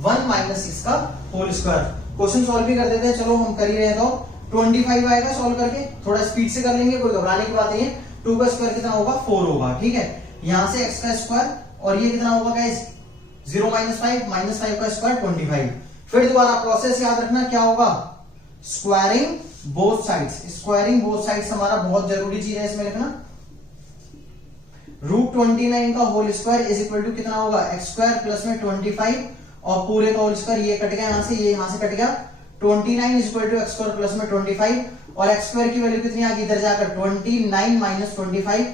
1 माइनस 6 का होल स्क्वायर। क्वेश्चन सॉल्व भी कर देते हैं, चलो हम कर ही रहे तो 25 आएगा सॉल्व करके, थोड़ा स्पीड से कर लेंगे, कोई घबराने की बात नहीं है। 2 का स्क्वायर कितना होगा 4 होगा, ठीक है। यहां से x का स्क्वायर और ये कितना होगा गाइस 0 माइनस 5 का स्क्वायर 25। फिर दोबारा प्रोसेस याद रखना क्या होगा, squaring both sides. Squaring both sides हमारा बहुत जरूरी चीज है, इसमें लिखना √29 का whole square is equal to कितना होगा x स्क्वायर प्लस में 25 और पूरे का होल स्क्वायर, ये कट गया यहां से, ये यहां से कट गया, 29 is equal to x square plus में 25 और x स्क्वायर की वैल्यू कितनी आ गई इधर जाकर 29 माइनस 25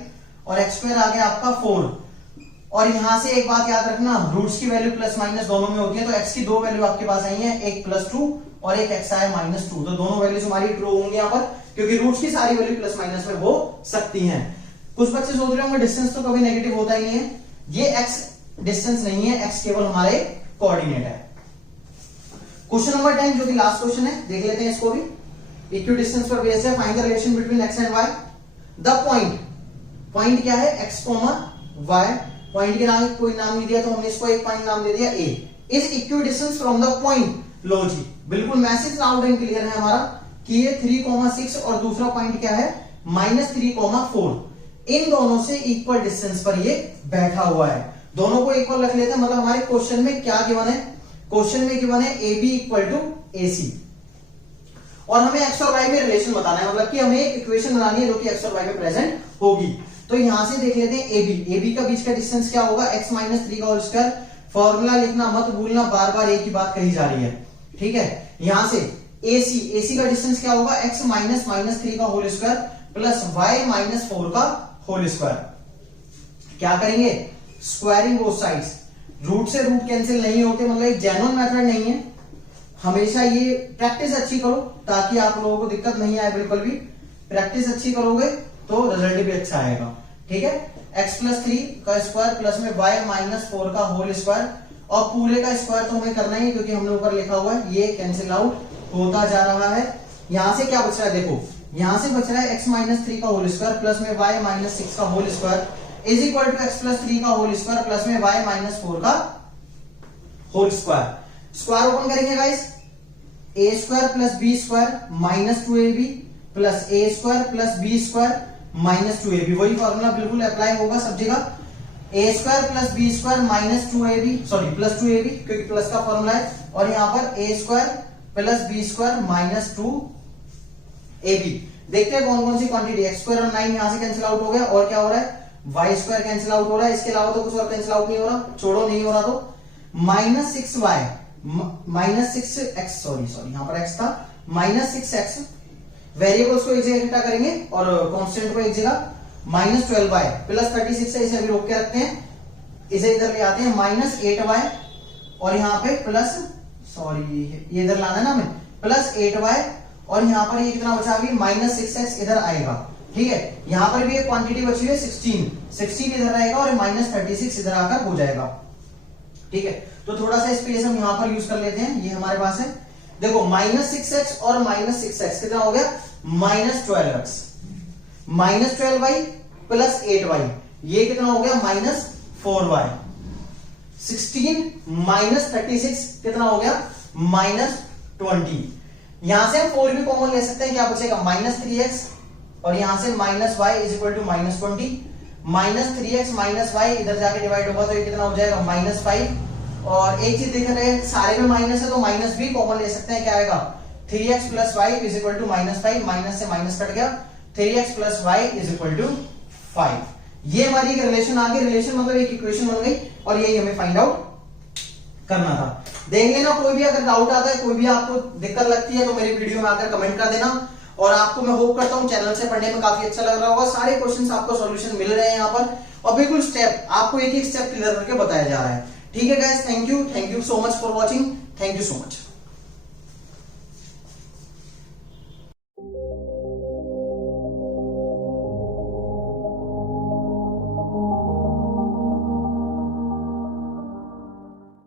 और x स्क्वायर आ गया आपका 4। और यहां से एक बात याद रखना, रूट्स की वैल्यू प्लस माइनस दोनों में होती है, तो x की दो वैल्यू आपके पास आई है, एक +2 और एक x आया -2, तो दोनों वैल्यूज हमारी ट्रू होंगी यहाँ पर, क्योंकि रूट्स की सारी वैल्यू प्लस माइनस में हो सकती हैं। कुछ बच्चे सोच रहे होंगे डिस्टेंस तो कभी नेगेटिव होता ही नहीं है, ये x डिस्टेंस नहीं है, x केवल हमारे कोऑर्डिनेट है। क्वेश्चन नंबर 10 जो कि लास्ट क्वेश्चन है, देख लेते हैं इसको भी। इक्वी डिस्टेंस पर बेस्ड है, find the relation between x and y। The point क्या है x, y, पॉइंट के नाम कोई नाम नहीं दिया तो हमने इसको एक पॉइंट नाम दे दिया A, is equidistance from the point. लो जी, बिल्कुल मैसेज लाउड एंड क्लियर है हमारा कि ये 3,6 और दूसरा पॉइंट क्या है -3,4, इन दोनों से इक्वल डिस्टेंस पर ये बैठा हुआ है। दोनों को इक्वल रख लेते हैं, मतलब हमारे क्वेश्चन में क्या गिवन है, क्वेश्चन में गिवन है AB इक्वल टू AC और हमें x और y में रिलेशन बताना है, मतलब कि हमें एक इक्वेशन बनानी है जो कि x और y में प्रेजेंट होगी। तो यहां से देख लेते हैं AB का बीच का डिस्टेंस क्या होगा x माइनस 3 का होल स्क्वायर। फॉर्मूला लिखना मत भूलना, बार बार एक ही बात कही जा रही है, ठीक है। यहां से AC का डिस्टेंस क्या होगा x माइनस -3 का whole square plus y minus 4 का होल स्क्वायर। क्या करेंगे, स्क्वायरिंग बोथ साइड्स। रूट से रूट कैंसिल नहीं होते, मतलब एक जेन्युइन मेथड नहीं है, हमेशा ये प्रैक्टिस अच्छी करो ताकि आप लोगों को दिक्कत नहीं आए, बिल्कुल भी प्रैक्टिस अच्छी करोगे तो रिजल्ट भी अच्छा आएगा, ठीक है। x प्लस 3 का स्क्वायर प्लस में y माइनस 4 का होल स्क्वायर और पूरे का स्क्वायर तो हमें करना ही है क्योंकि हमने ऊपर लिखा हुआ है, ये कैंसिल आउट होता जा रहा है। यहां से क्या बच रहा है, देखो यहां से बच रहा है x माइनस 3 का होल स्क्वायर प्लस में y माइनस 6 का whole square is equal to x plus 3 का होल स्क्वायर प्लस में y माइनस 4 का होल स्क्वायर। स्क्वायर ओपन करेंगे guys, a square plus b square minus 2ab प्लस a square plus b square minus 2ab, वही formula बिल्कुल apply होगा सब जगह। A square plus B square minus 2ab, sorry plus 2ab क्योंकि plus का formula है, और यहां पर A square plus B square minus 2ab। देखते हैं कौन कौन सी क्वांटिटी, एक्स स्क्वायर और 9 यहां से कैंसिल आउट हो गया, और क्या हो रहा है वाई स्क्वायर कैंसिल आउट हो रहा है, इसके अलावा तो कुछ और कैंसिल आउट नहीं हो रहा, छोड़ो नहीं हो रहा तो minus 6y minus 6x, sorry यहां पर x था, माइनस 6x, वेरिएबल्स को एक जगह इकट्ठा करेंगे और कांस्टेंट को एक जगह, माइनस 12y प्लस 36 है, इसे अभी रोक के रखते हैं, इसे इधर ले आते हैं, माइनस 8y, और यहाँ पे प्लस, सॉरी ये इधर लाना है ना हमें, प्लस 8y, और यहाँ पर ये कितना बचा अभी माइनस 6x इधर आएगा, ठीक है। यहाँ पर भी एक क्वांटिटी बची है 16 इधर रहेगा, और माइनस 36 इधर आकर हो जाएगा, ठीक है। तो थोड़ा सा स्पेस हम यहां पर यूज कर लेते हैं, ये हमारे पास है, देखो माइनस 6x और माइनस 6x कितना हो गया minus 12x, minus 12y plus 8y, ये कितना हो गया माइनस 4y, 16 माइनस 36 कितना हो गया माइनस 20। यहां से हम 4 भी कॉमन ले सकते हैं, क्या बचेगा माइनस 3x, और यहां से minus y is equal to minus 20, minus 3x minus y इधर जाके डिवाइड होगा तो ये कितना हो जाएगा माइनस 5, और एक चीज देख रहे हैं सारे में माइनस है तो माइनस भी कॉमन ले सकते हैं, क्या आएगा 3x plus y is equal to minus 5, minus से माइनस कट गया, 3x plus y is equal to 5। ये हमारी एक रिलेशन आ गई, रिलेशन मतलब एक इक्वेशन बन गई, और यही हमें फाइंड आउट करना था। देख लेना, कोई भी अगर डाउट आता है, कोई भी आपको दिक्कत लगती है तो मेरी वीडियो में आकर कमेंट कर देना, और आपको मैं होप करता हूं चैनल से पढ़ने में काफी अच्छा लग रहा होगा, सारे क्वेश्चंस आपको सॉल्यूशन मिल रहे हैं यहाँ पर, और बिल्कुल स्टेप आपको एक एक स्टेप क्लियर करके बताया जा रहा है, ठीक है guys. Thank you so much for watching, thank you so much.